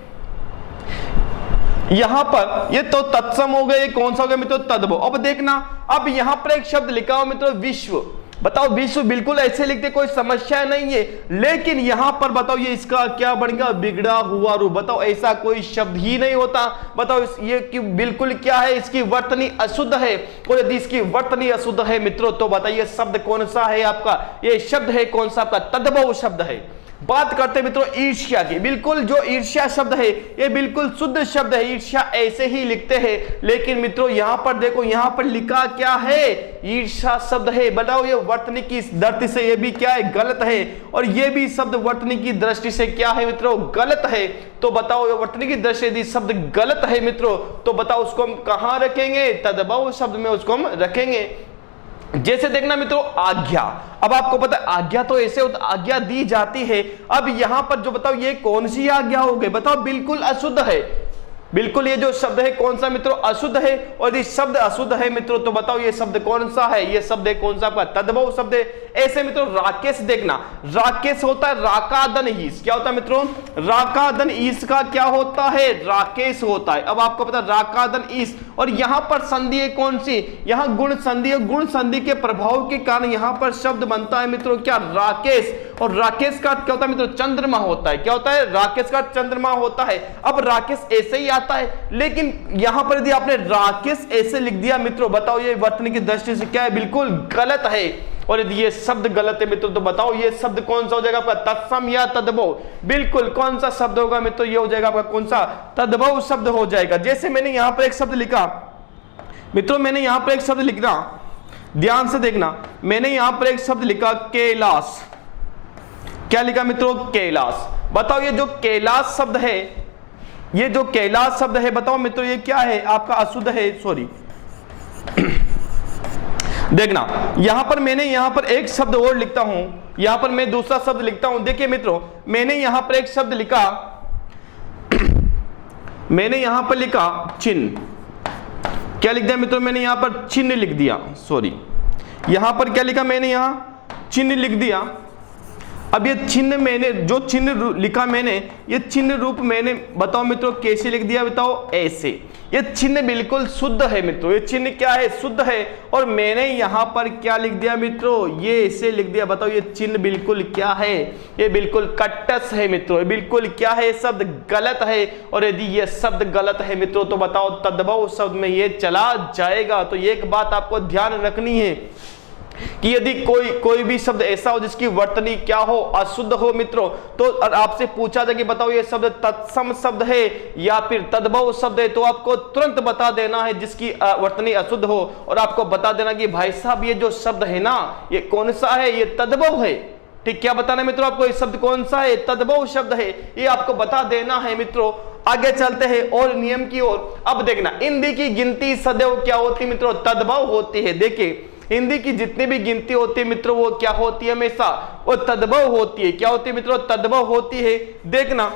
यहां पर ये तो तत्सम हो गए, कौन सा हो गया मित्रों, तद्भव। अब देखना, अब यहां पर एक शब्द लिखा हो मित्रों विश्व। बताओ विश्व बिल्कुल ऐसे लिखते कोई समस्या नहीं है, लेकिन यहां पर बताओ ये इसका क्या बन गया, बिगड़ा हुआ रूप। बताओ ऐसा कोई शब्द ही नहीं होता। बताओ ये कि बिल्कुल क्या है, इसकी वर्तनी अशुद्ध है। और यदि इसकी वर्तनी अशुद्ध है मित्रों तो बताइए शब्द कौन सा है आपका, ये शब्द है कौन सा आपका, तद्भव शब्द है। बात करते हैं मित्रों ईर्ष्या की। बिल्कुल जो ईर्ष्या शब्द है ये बिल्कुल शुद्ध शब्द है, ईर्ष्या ऐसे ही लिखते हैं, लेकिन मित्रों यहां पर देखो, यहां पर लिखा क्या है, ईर्ष्या शब्द है। बताओ ये वर्तनी की दृष्टि से ये भी क्या है, गलत है। और ये भी शब्द वर्तनी की दृष्टि से क्या है मित्रों, गलत है। तो बताओ ये वर्तनी की दृष्टि से यदि शब्द गलत है मित्रों तो बताओ उसको हम कहां रखेंगे, तद्भव शब्द में उसको हम रखेंगे। जैसे देखना मित्रों आज्ञा। अब आपको पता है आज्ञा तो ऐसे होता, आज्ञा दी जाती है। अब यहां पर जो बताओ ये कौन सी आज्ञा हो गई, बताओ बिल्कुल अशुद्ध है। बिल्कुल ये जो शब्द है कौन सा मित्रों, अशुद्ध है। और यदि शब्द अशुद्ध है मित्रों तो बताओ ये शब्द कौन सा है, ये शब्द है कौन सा आपका, तद्भव शब्द है। ऐसे मित्रों राकेश देखना, राकेश होता है राकादन ईस। क्या होता है मित्रों, राकादन ईस का क्या होता है, राकेश होता है। अब आपको पता है राकादन ईस, और यहां पर संधि है कौन सी, यहां गुण संधि है। गुण संधि के प्रभाव के कारण यहां पर शब्द बनता है मित्रों क्या, राकेश। और राकेश का क्या होता है मित्रों, चंद्रमा होता है। क्या होता है, राकेश का चंद्रमा होता है। अब राकेश ऐसे ही आता है, लेकिन यहां पर यदि आपने राकेश ऐसे लिख दिया मित्रों बताओ ये वर्तनी की दृष्टि से क्या है, बिल्कुल गलत है। और यदि ये शब्द गलत है मित्रों तो बताओ ये शब्द कौन सा हो जाएगा आपका, तत्सम या तद्भव। बिल्कुल कौन सा शब्द होगा मित्रों, ये हो जाएगा आपका कौन सा, तद्भव शब्द हो जाएगा। जैसे मैंने यहां पर एक शब्द लिखा मित्रों, मैंने यहां पर एक शब्द लिखना, ध्यान से देखना, मैंने यहां पर एक शब्द लिखा कैलाश। क्या लिखा मित्रों, कैलाश। बताओ ये जो कैलाश शब्द है, ये जो कैलाश शब्द है बताओ मित्रों ये क्या है आपका, अशुद्ध है, सॉरी। देखना यहां पर मैंने यहां पर एक शब्द और लिखता हूं, यहां पर मैं दूसरा शब्द लिखता हूं। देखिए मित्रों मैंने यहां पर एक शब्द लिखा, मैंने यहां पर लिखा चिन्ह। क्या लिख दिया मित्रों, मैंने यहां पर चिन्ह लिख दिया, सॉरी। यहां पर क्या लिखा मैंने, यहां चिन्ह लिख दिया। अब ये चिन्ह मैंने जो चिन्ह लिखा मैंने, ये चिन्ह रूप मैंने बताओ मित्रों कैसे लिख दिया, बताओ ऐसे। ये चिन्ह बिल्कुल शुद्ध है मित्रों, ये चिन्ह क्या है, शुद्ध है। और मैंने यहां पर क्या लिख दिया मित्रों, ये ऐसे लिख दिया। बताओ ये चिन्ह बिल्कुल क्या है, ये बिल्कुल कट्टस है मित्रों, ये बिल्कुल क्या है, शब्द गलत है। और यदि ये शब्द गलत है मित्रों तो बताओ तद्भव शब्द में ये चला जाएगा। तो एक बात आपको ध्यान रखनी है कि यदि कोई भी शब्द ऐसा हो जिसकी वर्तनी क्या हो, अशुद्ध हो मित्रों, तो आपसे पूछा जाए कि बताओ ये शब्द तत्सम शब्द है या फिर तद्भव शब्द है, तो आपको तुरंत बता देना है जिसकी वर्तनी अशुद्ध हो। और आपको बता देना कि भाई साहब ये जो शब्द है ना ये कौन सा है, ये तद्भव है। ठीक, क्या बताना मित्रों आपको, ये शब्द कौन सा है, तद्भव शब्द है, ये आपको बता देना है मित्रों। आगे चलते हैं और नियम की ओर। अब देखना हिंदी की गिनती सदैव क्या होती है मित्रों, तद्भव होती है। देखिए हिंदी की जितनी भी गिनती होती है मित्रों वो क्या होती है, हमेशा वो तद्भव होती है। क्या होती है मित्रों, तद्भव होती है। देखना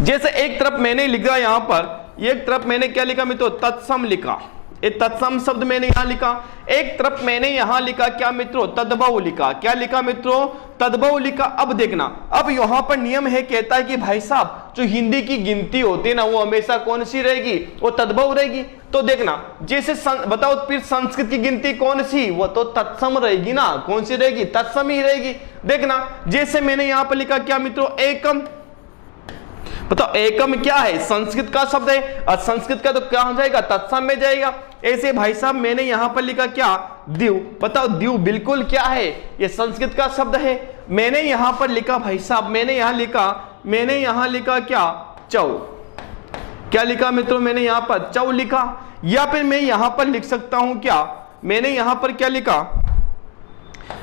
जैसे एक तरफ मैंने लिखा यहां पर, एक तरफ मैंने क्या लिखा मित्रों, तत्सम लिखा। ये तत्सम शब्द मैंने यहां लिखा, एक तरफ मैंने यहां लिखा क्या मित्रों, तद्भव लिखा। क्या लिखा मित्रों, तद्भव लिखा। अब देखना, अब यहां पर नियम है, कहता है कि भाई साहब जो हिंदी की गिनती होती है ना वो हमेशा कौन सी रहेगी, वो तद्भव रहेगी। तो देखना जैसे बताओ फिर संस्कृत की गिनती कौन सी, वो तो तत्सम रहेगी ना, कौन सी रहेगी, तत्सम ही रहेगी। देखना जैसे मैंने यहां पर लिखा क्या मित्रों, एकम। बताओ एकम क्या है, संस्कृत का शब्द है, और संस्कृत का तो क्या हो जाएगा, तत्सम में जाएगा। ऐसे भाई साहब मैंने यहां पर लिखा क्या, द्यू। बताओ द्यू बिल्कुल क्या है, ये संस्कृत का शब्द है। मैंने यहां पर लिखा भाई साहब, मैंने यहां लिखा क्या, चौ। क्या लिखा मित्रों, मैंने यहां पर चौ लिखा। या फिर मैं यहां पर लिख सकता हूं क्या, मैंने यहां पर क्या लिखा,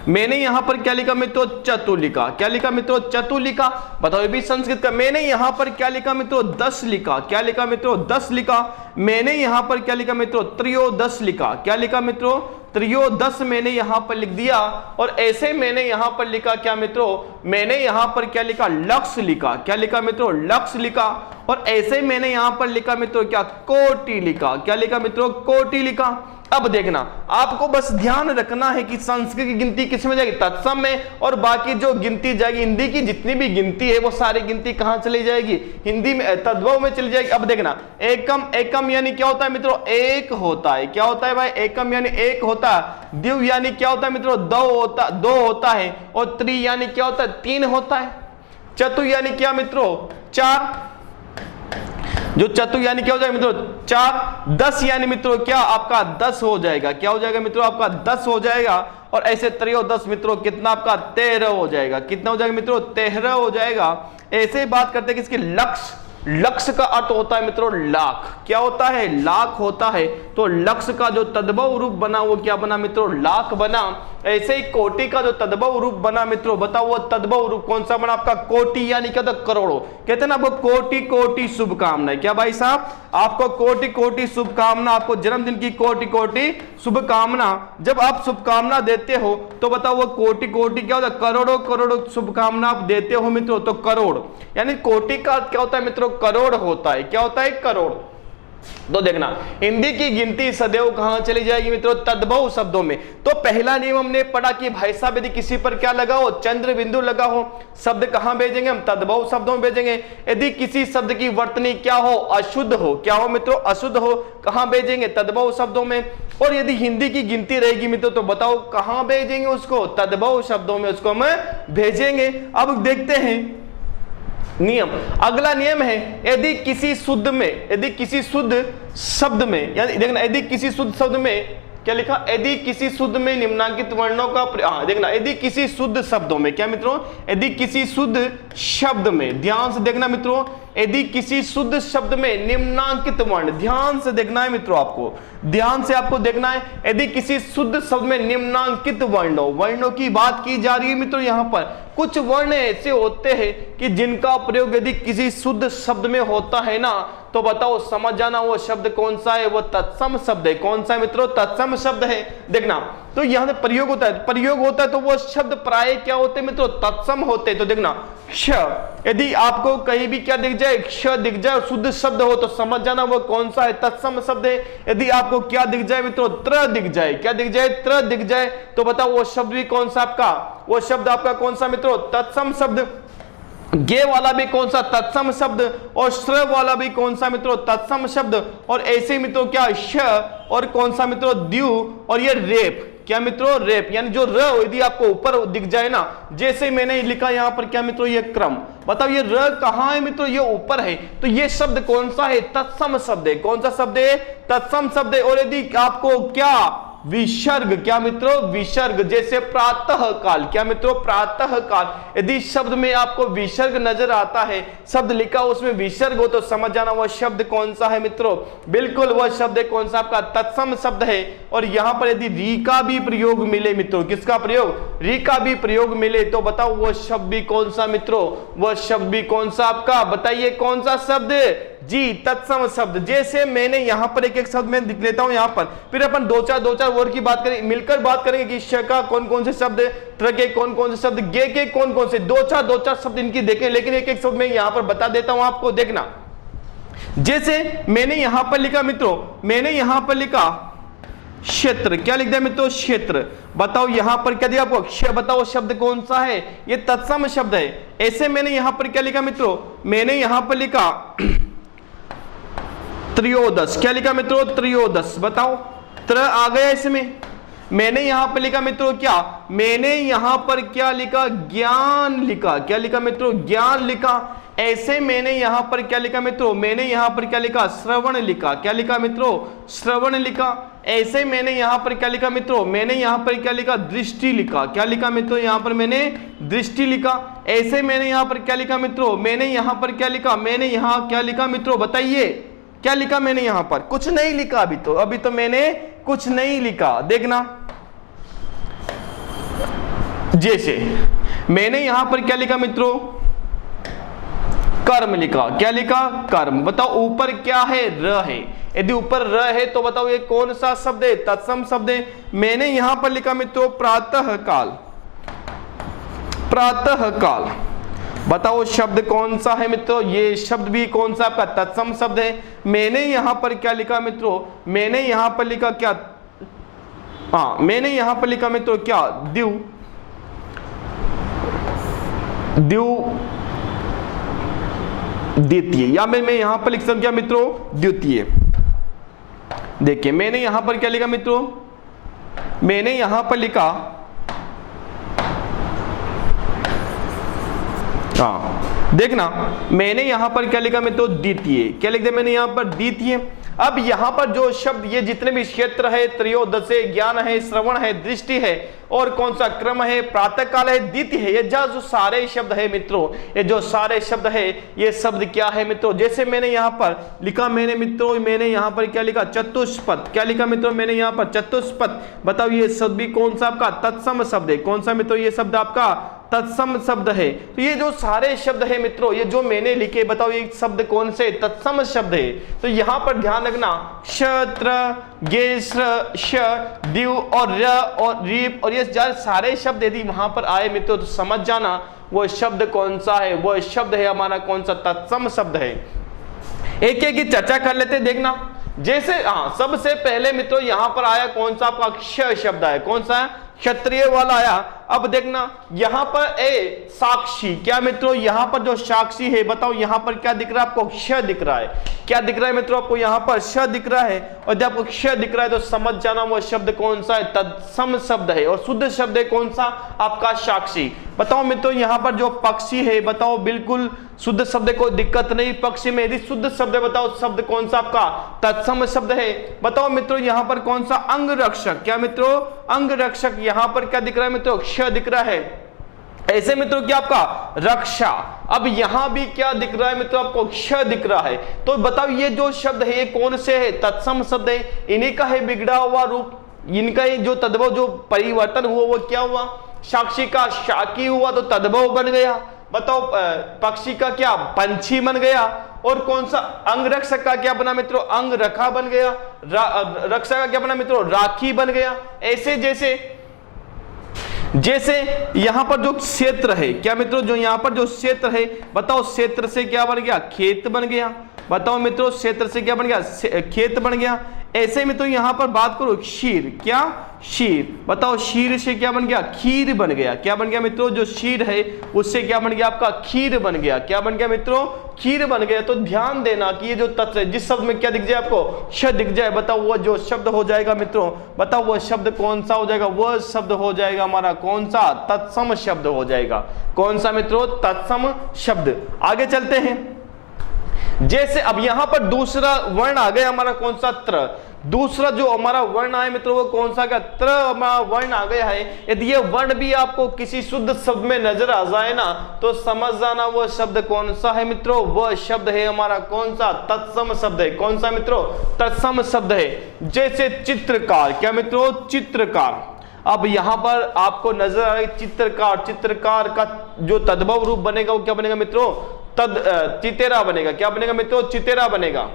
मैंने यहां पर क्या लिखा मित्रों, चतु लिखा। क्या लिखा मित्रों, चतु लिखा। बताओ ये भी संस्कृत का। मैंने यहां पर क्या लिखा मित्रों, 10 लिखा। क्या लिखा मित्रों, 10 लिखा। मैंने यहां पर क्या लिखा मित्रों, त्रयोदश लिखा। क्या लिखा मित्रों, त्रयोदश मैंने यहां पर लिख दिया। और ऐसे मैंने यहां पर लिखा क्या मित्रों, मैंने यहां पर क्या लिखा, लक्ष्य लिखा। क्या लिखा मित्रों, लक्ष्य लिखा। और ऐसे मैंने यहां पर लिखा मित्रों क्या, कोटि लिखा। क्या लिखा मित्रों, कोटि लिखा। अब देखना आपको बस ध्यान रखना है कि संस्कृत की गिनती किस में जाएगी, तत्सम में, और बाकी जो गिनती जाएगी हिंदी की जितनी भी गिनती है वो सारी गिनती कहां चली जाएगी, हिंदी में, तद्भव में चली जाएगी। अब देखना एकम, एकम यानी क्या होता है मित्रों, एक होता है। क्या होता है भाई, एकम यानी एक होता है। द्विव यानी क्या होता है मित्रों, दो होता है। और त्रि यानी क्या होता है, 3 होता है। चतु यानी क्या मित्रों, 4। जो चतु यानी क्या हो जाएगा मित्रों, 4। 10 यानी मित्रों क्या, आपका 10 हो जाएगा। क्या हो जाएगा मित्रों, आपका 10 हो जाएगा। और ऐसे त्रयोदश मित्रों कितना, आपका 13 हो जाएगा। कितना हो जाएगा मित्रों, 13 हो जाएगा। ऐसे बात करते हैं कि इसके लक्ष्य, लक्ष्य का अर्थ होता है मित्रों लाख। क्या होता है, लाख होता है। तो लक्ष्य का जो तद्भव रूप बना वो क्या बना मित्रों, लाख बना। ऐसे ही कोटि का जो तद्भव रूप बना मित्रों, बताओ वो तद्भव रूप कौन सा बना, आपका कोटि यानी क्या, तो करोड़ों। कहते हैं ना वो कोटि कोटि शुभकामनाएं। क्या भाई साहब, आपको कोटि कोटि शुभकामना, आपको जन्मदिन की कोटि कोटि शुभकामना। जब आप शुभकामना देते हो तो बताओ वो कोटि कोटि क्या होता है, करोड़ों करोड़ों शुभकामना आप देते हो मित्रों। तो करोड़ यानी कोटि का क्या होता है मित्रों, करोड़ होता है। क्या होता है, करोड़। तो देखना हिंदी की गिनती सदैव कहां चली जाएगी मित्रों, तद्भव शब्दों में। तो पहला नियम हमने पढ़ा कि भाई साहब यदि किसी पर क्या लगा हो, चंद्र बिंदु लगा हो, शब्द कहां भेजेंगे हम, तद्भव शब्दों में भेजेंगे। यदि किसी शब्द की वर्तनी क्या हो, अशुद्ध हो, क्या हो मित्रों, अशुद्ध हो, कहां भेजेंगे, तद्भव शब्दों में। और यदि हिंदी की गिनती रहेगी मित्रों तो बताओ कहां भेजेंगे उसको, तद्भव शब्दों में उसको हम भेजेंगे। अब देखते हैं नियम। अगला नियम है, यदि किसी शुद्ध में, यदि किसी शुद्ध शब्द में, यानी देखना यदि किसी शुद्ध शब्द में क्या लिखा, यदि किसी शुद्ध में निम्नांकित वर्णों का, देखना यदि किसी शुद्ध शब्दों में, क्या मित्रों, यदि किसी शुद्ध शब्द में, ध्यान से देखना मित्रों, यदि किसी शुद्ध शब्द में निम्नांकित वर्ण, ध्यान से देखना है मित्रों, आपको ध्यान से आपको देखना है। यदि किसी शुद्ध शब्द में निम्नांकित वर्णों की बात की जा रही है मित्रों, यहां पर कुछ वर्ण ऐसे होते हैं कि जिनका प्रयोग यदि किसी शुद्ध शब्द में होता है ना, तो बताओ समझ जाना वो शब्द कौन सा है, वो तत्सम शब्द है। कौन सा है मित्रों, तत्सम शब्द है। देखना तो यहां से प्रयोग होता है, प्रयोग होता है तो वो शब्द प्राय क्या होते हैं मित्रों, तत्सम होते हैं। तो देखना क्ष, यदि आपको कहीं भी क्या दिख जाए, क्ष दिख जाए, शुद्ध शब्द हो तो समझ जाना वो कौन सा है, तत्सम शब्द है। यदि आपको क्या दिख जाए मित्रों, त्र दिख जाए, क्या दिख जाए, त्र दिख जाए, तो बताओ वो शब्द भी कौन सा आपका, वो शब्द आपका कौन सा मित्रों, तत्सम शब्द। गे वाला भी कौन सा, तत्सम शब्द। और श्र वाला भी कौन सा मित्रों, तत्सम शब्द। और ऐसे मित्रों क्या, श और कौन सा मित्रों, द्यू। और ये रेप, क्या मित्रों, रेप, यानी जो र यदि आपको ऊपर दिख जाए ना, जैसे मैंने लिखा यहां पर क्या मित्रों, ये क्रम। बताओ ये र कहां है मित्रों, ये ऊपर है। तो ये शब्द कौन सा है, तत्सम शब्द है। कौन सा शब्द है, तत्सम शब्द है। और यदि आपको क्या विसर्ग, क्या मित्रों, विसर्ग, जैसे प्रातः काल, क्या मित्रों, प्रातः काल, यदि शब्द में आपको विसर्ग नजर आता है, शब्द लिखा उसमें विसर्ग हो, तो समझ जाना वह शब्द कौन सा है मित्रों, बिल्कुल वह शब्द कौन सा, आपका तत्सम शब्द है। और यहां पर यदि री का भी प्रयोग मिले मित्रों, किसका प्रयोग, री का भी प्रयोग मिले, तो बताओ वह शब्द भी कौन सा मित्रों, वह शब्द भी कौन सा आपका, बताइए कौन सा शब्द जी, तत्सम शब्द। जैसे मैंने यहां पर एक एक शब्द में लिख लेता हूं यहां पर, फिर अपन दो चार वर्ड की बात करें, मिलकर बात करेंगे कि श का कौन कौन से शब्द, त्र के कौन कौन से शब्द, गे के कौन कौन से, दो चार शब्द इनकी देखें। लेकिन एक एक शब्द में यहां पर बता देता हूं आपको, देखना। जैसे मैंने यहां पर लिखा मित्रों, मैंने यहां पर लिखा क्षेत्र। क्या लिख दिया मित्रों? क्षेत्र। बताओ यहां पर क्या दिया आपको? बताओ शब्द कौन सा है? ये तत्सम शब्द है। ऐसे मैंने यहां पर क्या लिखा मित्रों? मैंने यहां पर लिखा त्रयोदश। क्या लिखा मित्रों? त्रयोदश। बताओ त्र आ गया इसमें। मैंने यहां पर लिखा मित्रों क्या? मैंने यहां पर क्या लिखा? ज्ञान लिखा। क्या लिखा मित्रों? ज्ञान लिखा। ऐसे मैंने यहां पर क्या लिखा मित्रों? मैंने यहां पर क्या लिखा? श्रवण लिखा। क्या लिखा मित्रों? श्रवण लिखा। ऐसे मैंने यहां पर क्या लिखा मित्रों? मैंने यहां पर क्या लिखा? दृष्टि लिखा। क्या लिखा मित्रों? यहां पर मैंने दृष्टि लिखा। ऐसे मैंने यहां पर क्या लिखा मित्रों? मैंने यहां पर क्या लिखा? मैंने यहां क्या लिखा मित्रों? बताइए क्या लिखा मैंने यहां पर? कुछ नहीं लिखा अभी तो मैंने कुछ नहीं लिखा। देखना, जैसे मैंने यहां पर क्या लिखा मित्रों? कर्म लिखा। क्या लिखा? कर्म। बताओ ऊपर क्या है? र है। यदि ऊपर र है तो बताओ ये कौन सा शब्द है? तत्सम शब्द है। मैंने यहां पर लिखा मित्रों प्रातः काल। प्रातः काल। बताओ शब्द कौन सा है मित्रों? ये शब्द भी कौन सा आपका? तत्सम शब्द है। मैंने यहां पर क्या लिखा मित्रों? मैंने यहां पर लिखा क्या? मैंने यहां पर लिखा मित्रों क्या? द्यू। द्वितीय, या मैं यहां पर लिख सकता हूं क्या मित्रों? द्वितीय। देखिए मैंने यहां पर क्या लिखा मित्रों? मैंने यहां पर लिखा देखना, मैंने यहां पर क्या लिखा मित्रों? द्वितीय। क्या लिख दिया मैंने यहां पर? द्वितीय। अब यहां पर जो शब्द, ये जितने भी क्षेत्र है, त्रयोदश है, ज्ञान है, श्रवण है, दृष्टि है, और कौन सा क्रम है? प्रातः काल है, द्वितीय है। ये जो सारे शब्द है मित्रों, ये जो सारे शब्द है, ये शब्द क्या है मित्रों? जैसे मैंने यहां पर लिखा, मैंने मित्रों मैंने यहां पर क्या लिखा? चतुष्पद। क्या लिखा मित्रों? मैंने यहां पर चतुष्पद। बताओ ये शब्द भी कौन सा आपका? तत्सम शब्द है। कौन सा मित्रों? ये शब्द आपका तत्सम शब्द है। तो ये जो सारे शब्द है मित्रों, ये जो मैंने लिखे, बताओ ये शब्द कौन से? तत्सम शब्द है। तो यहां पर ध्यान रखना, क्षत्र, गेश्र, श, द्यू और र और रीप और ये सारे शब्द यदि वहां पर आए मित्रों तो समझ जाना वो शब्द कौन सा है। वो शब्द है हमारा कौन सा? तत्सम शब्द है। एक एक की चर्चा कर लेते, देखना। जैसे सबसे पहले मित्रों यहां पर आया कौन सा आपका? क्ष शब्द है। कौन सा? क्षत्रिय वाला आया। अब देखना यहां पर ए साक्षी। क्या मित्रों? यहां पर जो साक्षी है, बताओ यहां पर क्या दिख रहा है आपको? क्ष दिख रहा है। क्या दिख रहा है मित्रों आपको? यहां पर श दिख रहा है। और जब आपको क्ष दिख रहा है तो समझ जाना वो शब्द कौन सा है? तत्सम शब्द है। और शुद्ध शब्द है कौन सा? आपका साक्षी। बताओ मित्रों यहां पर जो पक्षी है, बताओ बिल्कुल शुद्ध शब्द, कोई दिक्कत नहीं। पक्षी में यदि शुद्ध शब्द है, बताओ शब्द कौन सा आपका? तत्सम शब्द है। बताओ मित्रों यहां पर कौन सा? अंगरक्षक। क्या मित्रों? अंगरक्षक। यहां पर क्या दिख रहा है मित्रों? क्ष दिख रहा है। ऐसे मित्रों क्या आपका? रक्षा। अब यहां भी क्या दिख रहा है मित्रों आपको? क्ष दिख रहा है। तो बताओ ये जो शब्द है ये कौन से है? तत्सम शब्द है। इन्हीं का है बिगड़ा हुआ रूप, इनका ही जो तद्भव, जो परिवर्तन हुआ वो क्या हुआ? साक्षी का शाकी हुआ तो तद्भव बन गया। बताओ पक्षी का क्या? पंछी बन गया। और कौन सा? अंगरक्षक का क्या बना मित्रों? अंग रखा बन गया। रक्षा का क्या बना मित्रों? राखी बन गया। ऐसे जैसे यहां पर जो क्षेत्र है, क्या मित्रों? जो यहां पर जो क्षेत्र है, बताओ क्षेत्र से क्या बन गया? खेत बन गया। बताओ मित्रों क्षेत्र से क्या बन गया? खेत बन गया। ऐसे मित्रों यहां पर बात करो क्षीर। क्या? क्षीर। बताओ क्षीर से क्या बन गया? खीर बन गया। क्या बन गया मित्रों? जो क्षीर है उससे क्या बन गया आपका? खीर बन गया। क्या बन गया मित्रों? खीर बन गया। तो ध्यान देना कि ये जो तत्व है, जिस शब्द में क्या दिख जाए आपको? श दिख जाए, बताओ वो जो शब्द हो जाएगा मित्रों, बताओ वो शब्द कौन सा हो जाएगा? वह शब्द हो जाएगा हमारा कौन सा? तत्सम शब्द हो जाएगा। कौन सा मित्रों? तत्सम शब्द। आगे चलते हैं। जैसे अब यहां पर दूसरा वर्ण आ गया हमारा कौन सा? त्र। दूसरा जो हमारा वर्ण आया मित्रों वो कौन सा? क्या? त्र हमारा वर्ण आ गया है। यदि ये वर्ण भी आपको किसी शुद्ध शब्द में नजर आ जाए ना तो समझ जाना वो शब्द कौन सा है मित्रों? वह शब्द है हमारा कौन सा? तत्सम शब्द है। कौन सा मित्रों? तत्सम शब्द है। जैसे चित्रकार। क्या मित्रों? चित्रकार। अब यहां पर आपको नजर आ रहा है चित्रकार। चित्रकार का जो तद्भव रूप बनेगा वो क्या बनेगा मित्रों? चितेरा बनेगा। क्या बनेगा मित्रों? चितेरा बनेगा।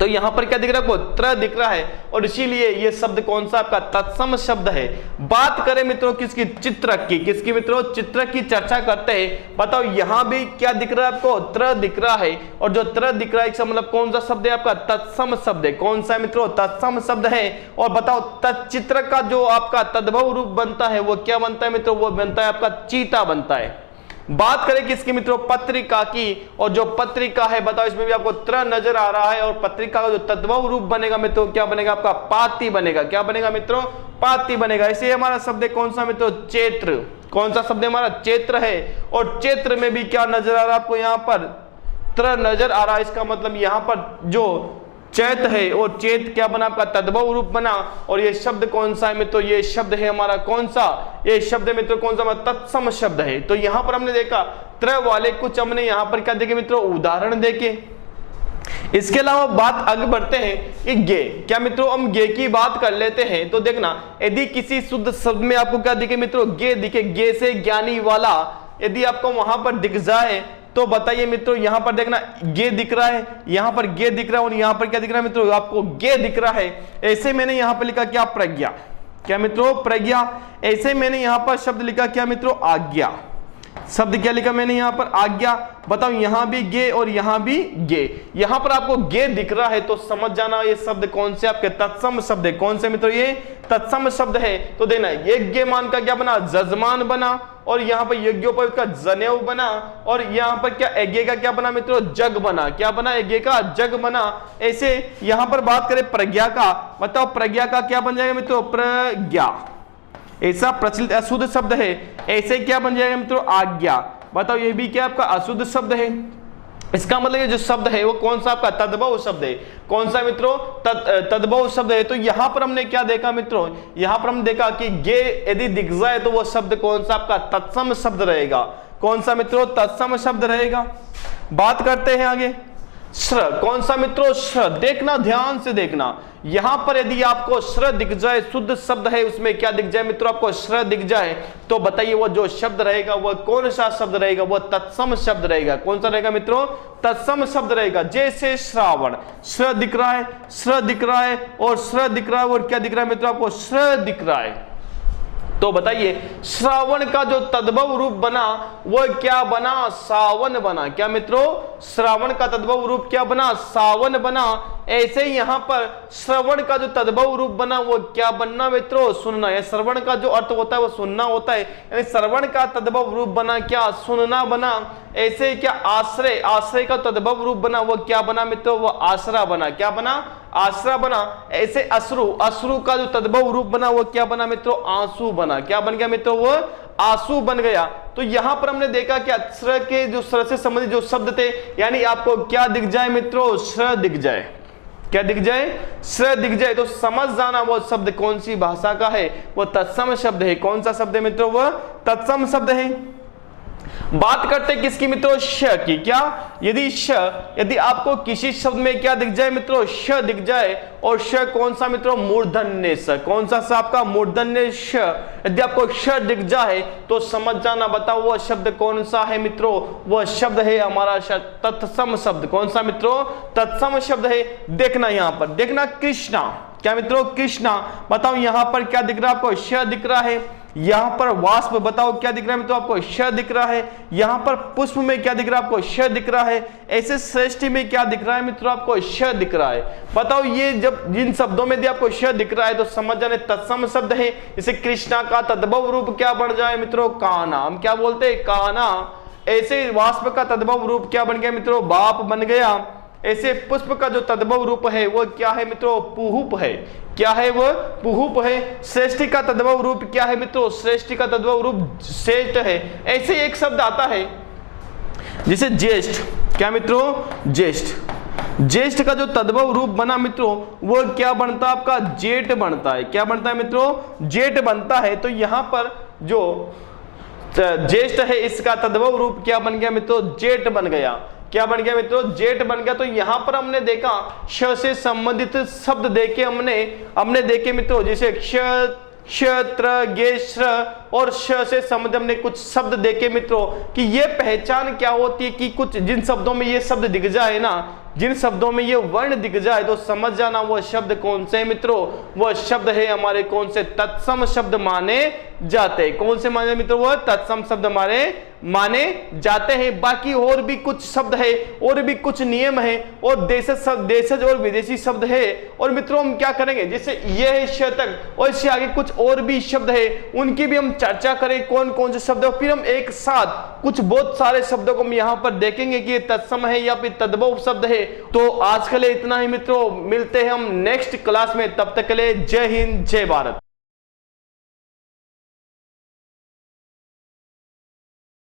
तो यहां पर क्या दिख रहा है, आपको त्र दिख रहा है, और इसीलिए ये शब्द कौन सा आपका तत्सम शब्द है। बात करें मित्रों किसकी, चित्रक की, किसकी मित्रों, चित्रक की चर्चा करते हैं। बताओ यहां भी क्या दिख रहा है आपको, त्र दिख रहा है, और जो त्र दिख रहा है इसका मतलब कौन सा शब्द है आपका, तत्सम शब्द है। कौन सा मित्रों, तत्सम शब्द है। और बताओ तच्चित्रक का जो आपका तद्भव रूप बनता है वो क्या बनता है मित्रों, वो बनता है आपका चीता बनता है। बात करें किसकी मित्रों, पत्रिका की, और जो पत्रिका है बताओ इसमें भी आपको त्र नजर आ रहा है, और पत्रिका का जो तद्भव रूप बनेगा मित्रों क्या बनेगा आपका, पाती बनेगा। क्या बनेगा मित्रों, पाती बनेगा। इसे हमारा शब्द है कौन सा मित्रों, चैत्र। कौन सा शब्द हमारा, चैत्र है। और चैत्र में भी क्या नजर आ रहा है आपको, यहाँ पर त्र नजर आ रहा है। इसका मतलब यहाँ पर जो चैत है और चेत क्या बना आपका, तद्भव रूप बना। और ये शब्द कौन सा है मित्रों, ये शब्द है हमारा कौन सा, ये शब्द मित्रों कौन सा, तत्सम शब्द है। तो यहां पर हमने देखा त्र वाले कुछ हमने यहां पर क्या देखे मित्रों, उदाहरण देखे। इसके अलावा बात आगे बढ़ते हैं कि गे, क्या मित्रों हम गे की बात कर लेते हैं। तो देखना यदि किसी शुद्ध शब्द में आपको क्या दिखे मित्रों, गे दिखे, गे से ज्ञानी वाला, यदि आपको वहां पर दिख जाए तो बताइए मित्रों, यहां पर देखना गे दिख रहा है, यहां पर गे दिख रहा है, और यहां पर क्या दिख रहा है मित्रों, आपको गे दिख रहा है। ऐसे मैंने यहां पर लिखा क्या, प्रज्ञा। क्या मित्रों, प्रज्ञा। ऐसे मैंने यहां पर शब्द लिखा क्या मित्रों, आज्ञा। शब्द क्या लिखा मैंने यहां पर, आज्ञा। बताओ यहां भी गे और यहां भी गे। यहां पर आपको गे दिख रहा है तो समझ जाना ये शब्द कौन से आपके तत्सम शब्द है। कौन से मित्रों, ये तत्सम शब्द है। तो देना यज्ञ मान का क्या बना, जजमान बना, और यहां पर यज्ञोपवीत का जनेऊ बना, और यहां पर क्या यज्ञ का क्या बना मित्रों, जग बना। क्या बना, यज्ञ का जग बना। ऐसे यहां पर बात करें प्रज्ञा का, बताओ प्रज्ञा का क्या बन जाएगा मित्रों, प्रज्ञा। ऐसा प्रचलित अशुद्ध शब्द है। ऐसे क्या बन जाएगा मित्रों, आज्ञा। बताओ ये भी क्या आपका अशुद्ध शब्द है। इसका मतलब ये जो शब्द है वो कौन सा आपका, तद्भव शब्द है। कौन सा मित्रों, तद्भव शब्द है। तो यहां पर हमने क्या देखा मित्रों, यहां पर हम देखा कि गे यदि दिख जाए तो वो शब्द कौन सा आपका, तत्सम शब्द रहेगा। कौन सा मित्रों, तत्सम शब्द रहेगा। बात करते हैं आगे, श्र। कौन सा मित्रों, श्र। देखना ध्यान से देखना, यहां पर यदि आपको श्र दिख जाए, शुद्ध शब्द है उसमें क्या दिख जाए मित्रों, आपको श्र दिख जाए, तो बताइए वो जो शब्द रहेगा वो कौन सा शब्द रहेगा, वो तत्सम शब्द रहेगा। कौन सा रहेगा मित्रों, तत्सम शब्द रहेगा। जैसे श्रावण, श्र दिख रहा है, श्र दिख रहा है, और श्र दिख रहा है, और क्या दिख रहा है मित्रों, आपको श्र दिख रहा है। तो बताइए श्रावण का जो तद्भव रूप बना वो क्या बना, सावन बना। क्या मित्रों, श्रावण का तद्भव रूप क्या बना, सावन बना। ऐसे यहां पर श्रवण का जो तद्भव रूप बना वो क्या बनना मित्रों, सुनना। या श्रवण का जो अर्थ होता है वो सुनना होता है, यानी श्रवण का तद्भव रूप बना क्या, सुनना बना। ऐसे क्या आश्रय, आश्रय का तद्भव रूप बना वो क्या बना मित्रों, वो आसरा बना। क्या बना, आसरा बना। ऐसे अश्रु, अश्रु का जो तद्भव रूप बना वो क्या बना मित्रों, आंसू बना। क्या बन गया मित्रों, वो आंसू बन गया। तो यहां पर हमने देखा कि अक्षर के जो स्वर से संबंधित जो शब्द थे, यानी आपको क्या दिख जाए मित्रों, श्र दिख जाए। क्या दिख जाए, श्र दिख जाए, तो समझ जाना वो शब्द कौन सी भाषा का है, वो तत्सम शब्द है। कौन सा शब्द है मित्रों, वो तत्सम शब्द है। बात करते हैं किसकी मित्रों, श की। क्या, यदि श, यदि आपको किसी शब्द में क्या दिख जाए मित्रों, श दिख जाए, और श कौन सा मित्रों, मूर्धन्य स। कौन सा आपका, मूर्धन्य श। यदि आपको श दिख जाए तो समझ जाना, बताओ वो शब्द कौन सा है मित्रों, वह शब्द है हमारा तत्सम शब्द। कौन सा मित्रों, तत्सम शब्द है। देखना यहां पर, देखना कृष्णा। क्या मित्रों, कृष्णा। बताओ यहां पर क्या दिख रहा है आपको, श दिख रहा है। यहां पर वाष्प, बताओ क्या दिख रहा है मित्रों, आपको श दिख रहा है। यहां पर पुष्प में क्या दिख रहा है आपको, श दिख रहा है। ऐसे श्रेष्ठी में क्या दिख रहा है मित्रों, आपको श दिख रहा है। बताओ ये जब जिन शब्दों में यदि आपको श दिख रहा है तो समझ जाने तत्सम शब्द है। जैसे कृष्णा का तद्भव रूप क्या बन जाए मित्रों, कान्हा। हम क्या बोलते हैं, कान्हा। ऐसे वाष्प का तद्भव रूप क्या बन गया मित्रों, बाप बन गया। ऐसे पुष्प का जो तद्भव रूप है वो क्या है मित्रों, पुहुप है। क्या है वो, पुहुप है। श्रेष्ठी का तद्भव रूप क्या है मित्रों, श्रेष्ठी का तद्भव रूप श्रेष्ठ है। ऐसे एक शब्द आता है जैसे ज्येष्ठ। क्या मित्रों, ज्येष्ठ। ज्येष्ठ का जो तद्भव रूप बना मित्रों वो क्या बनता है आपका, जेठ बनता है। क्या बनता है मित्रों, जेठ बनता है। तो यहां पर जो ज्येष्ठ है इसका तद्भव रूप क्या बन गया मित्रों, जेठ बन गया। क्या बन गया मित्रों, जेठ बन गया। तो यहां पर हमने देखा श से संबंधित शब्द देखे हमने देखे मित्रों, जैसे क्षेत्र, गेश्र और श से संबंधित हमने कुछ शब्द देखे मित्रों कि ये पहचान क्या होती है कि कुछ जिन शब्दों में ये शब्द दिख जाए ना, जिन शब्दों में ये वर्ण दिख जाए तो समझ जाना वह शब्द कौन से है मित्रों, वह शब्द है हमारे कौन से तत्सम शब्द माने जाते हैं। कौन से माने मित्रों, वह तत्सम शब्द हमारे माने जाते हैं। बाकी और भी कुछ शब्द है, और भी कुछ नियम है, और देशज और विदेशी शब्द है। और मित्रों हम क्या करेंगे, जैसे ये है शतक और इससे आगे कुछ और भी शब्द है, उनकी भी हम चर्चा करें कौन कौन से शब्द है। फिर हम एक साथ कुछ बहुत सारे शब्दों को हम यहाँ पर देखेंगे कि ये तत्सम है या फिर तद्भव शब्द है। तो आज के लिए इतना ही मित्रों, मिलते हैं हम नेक्स्ट क्लास में, तब तक के लिए जय हिंद जय भारत।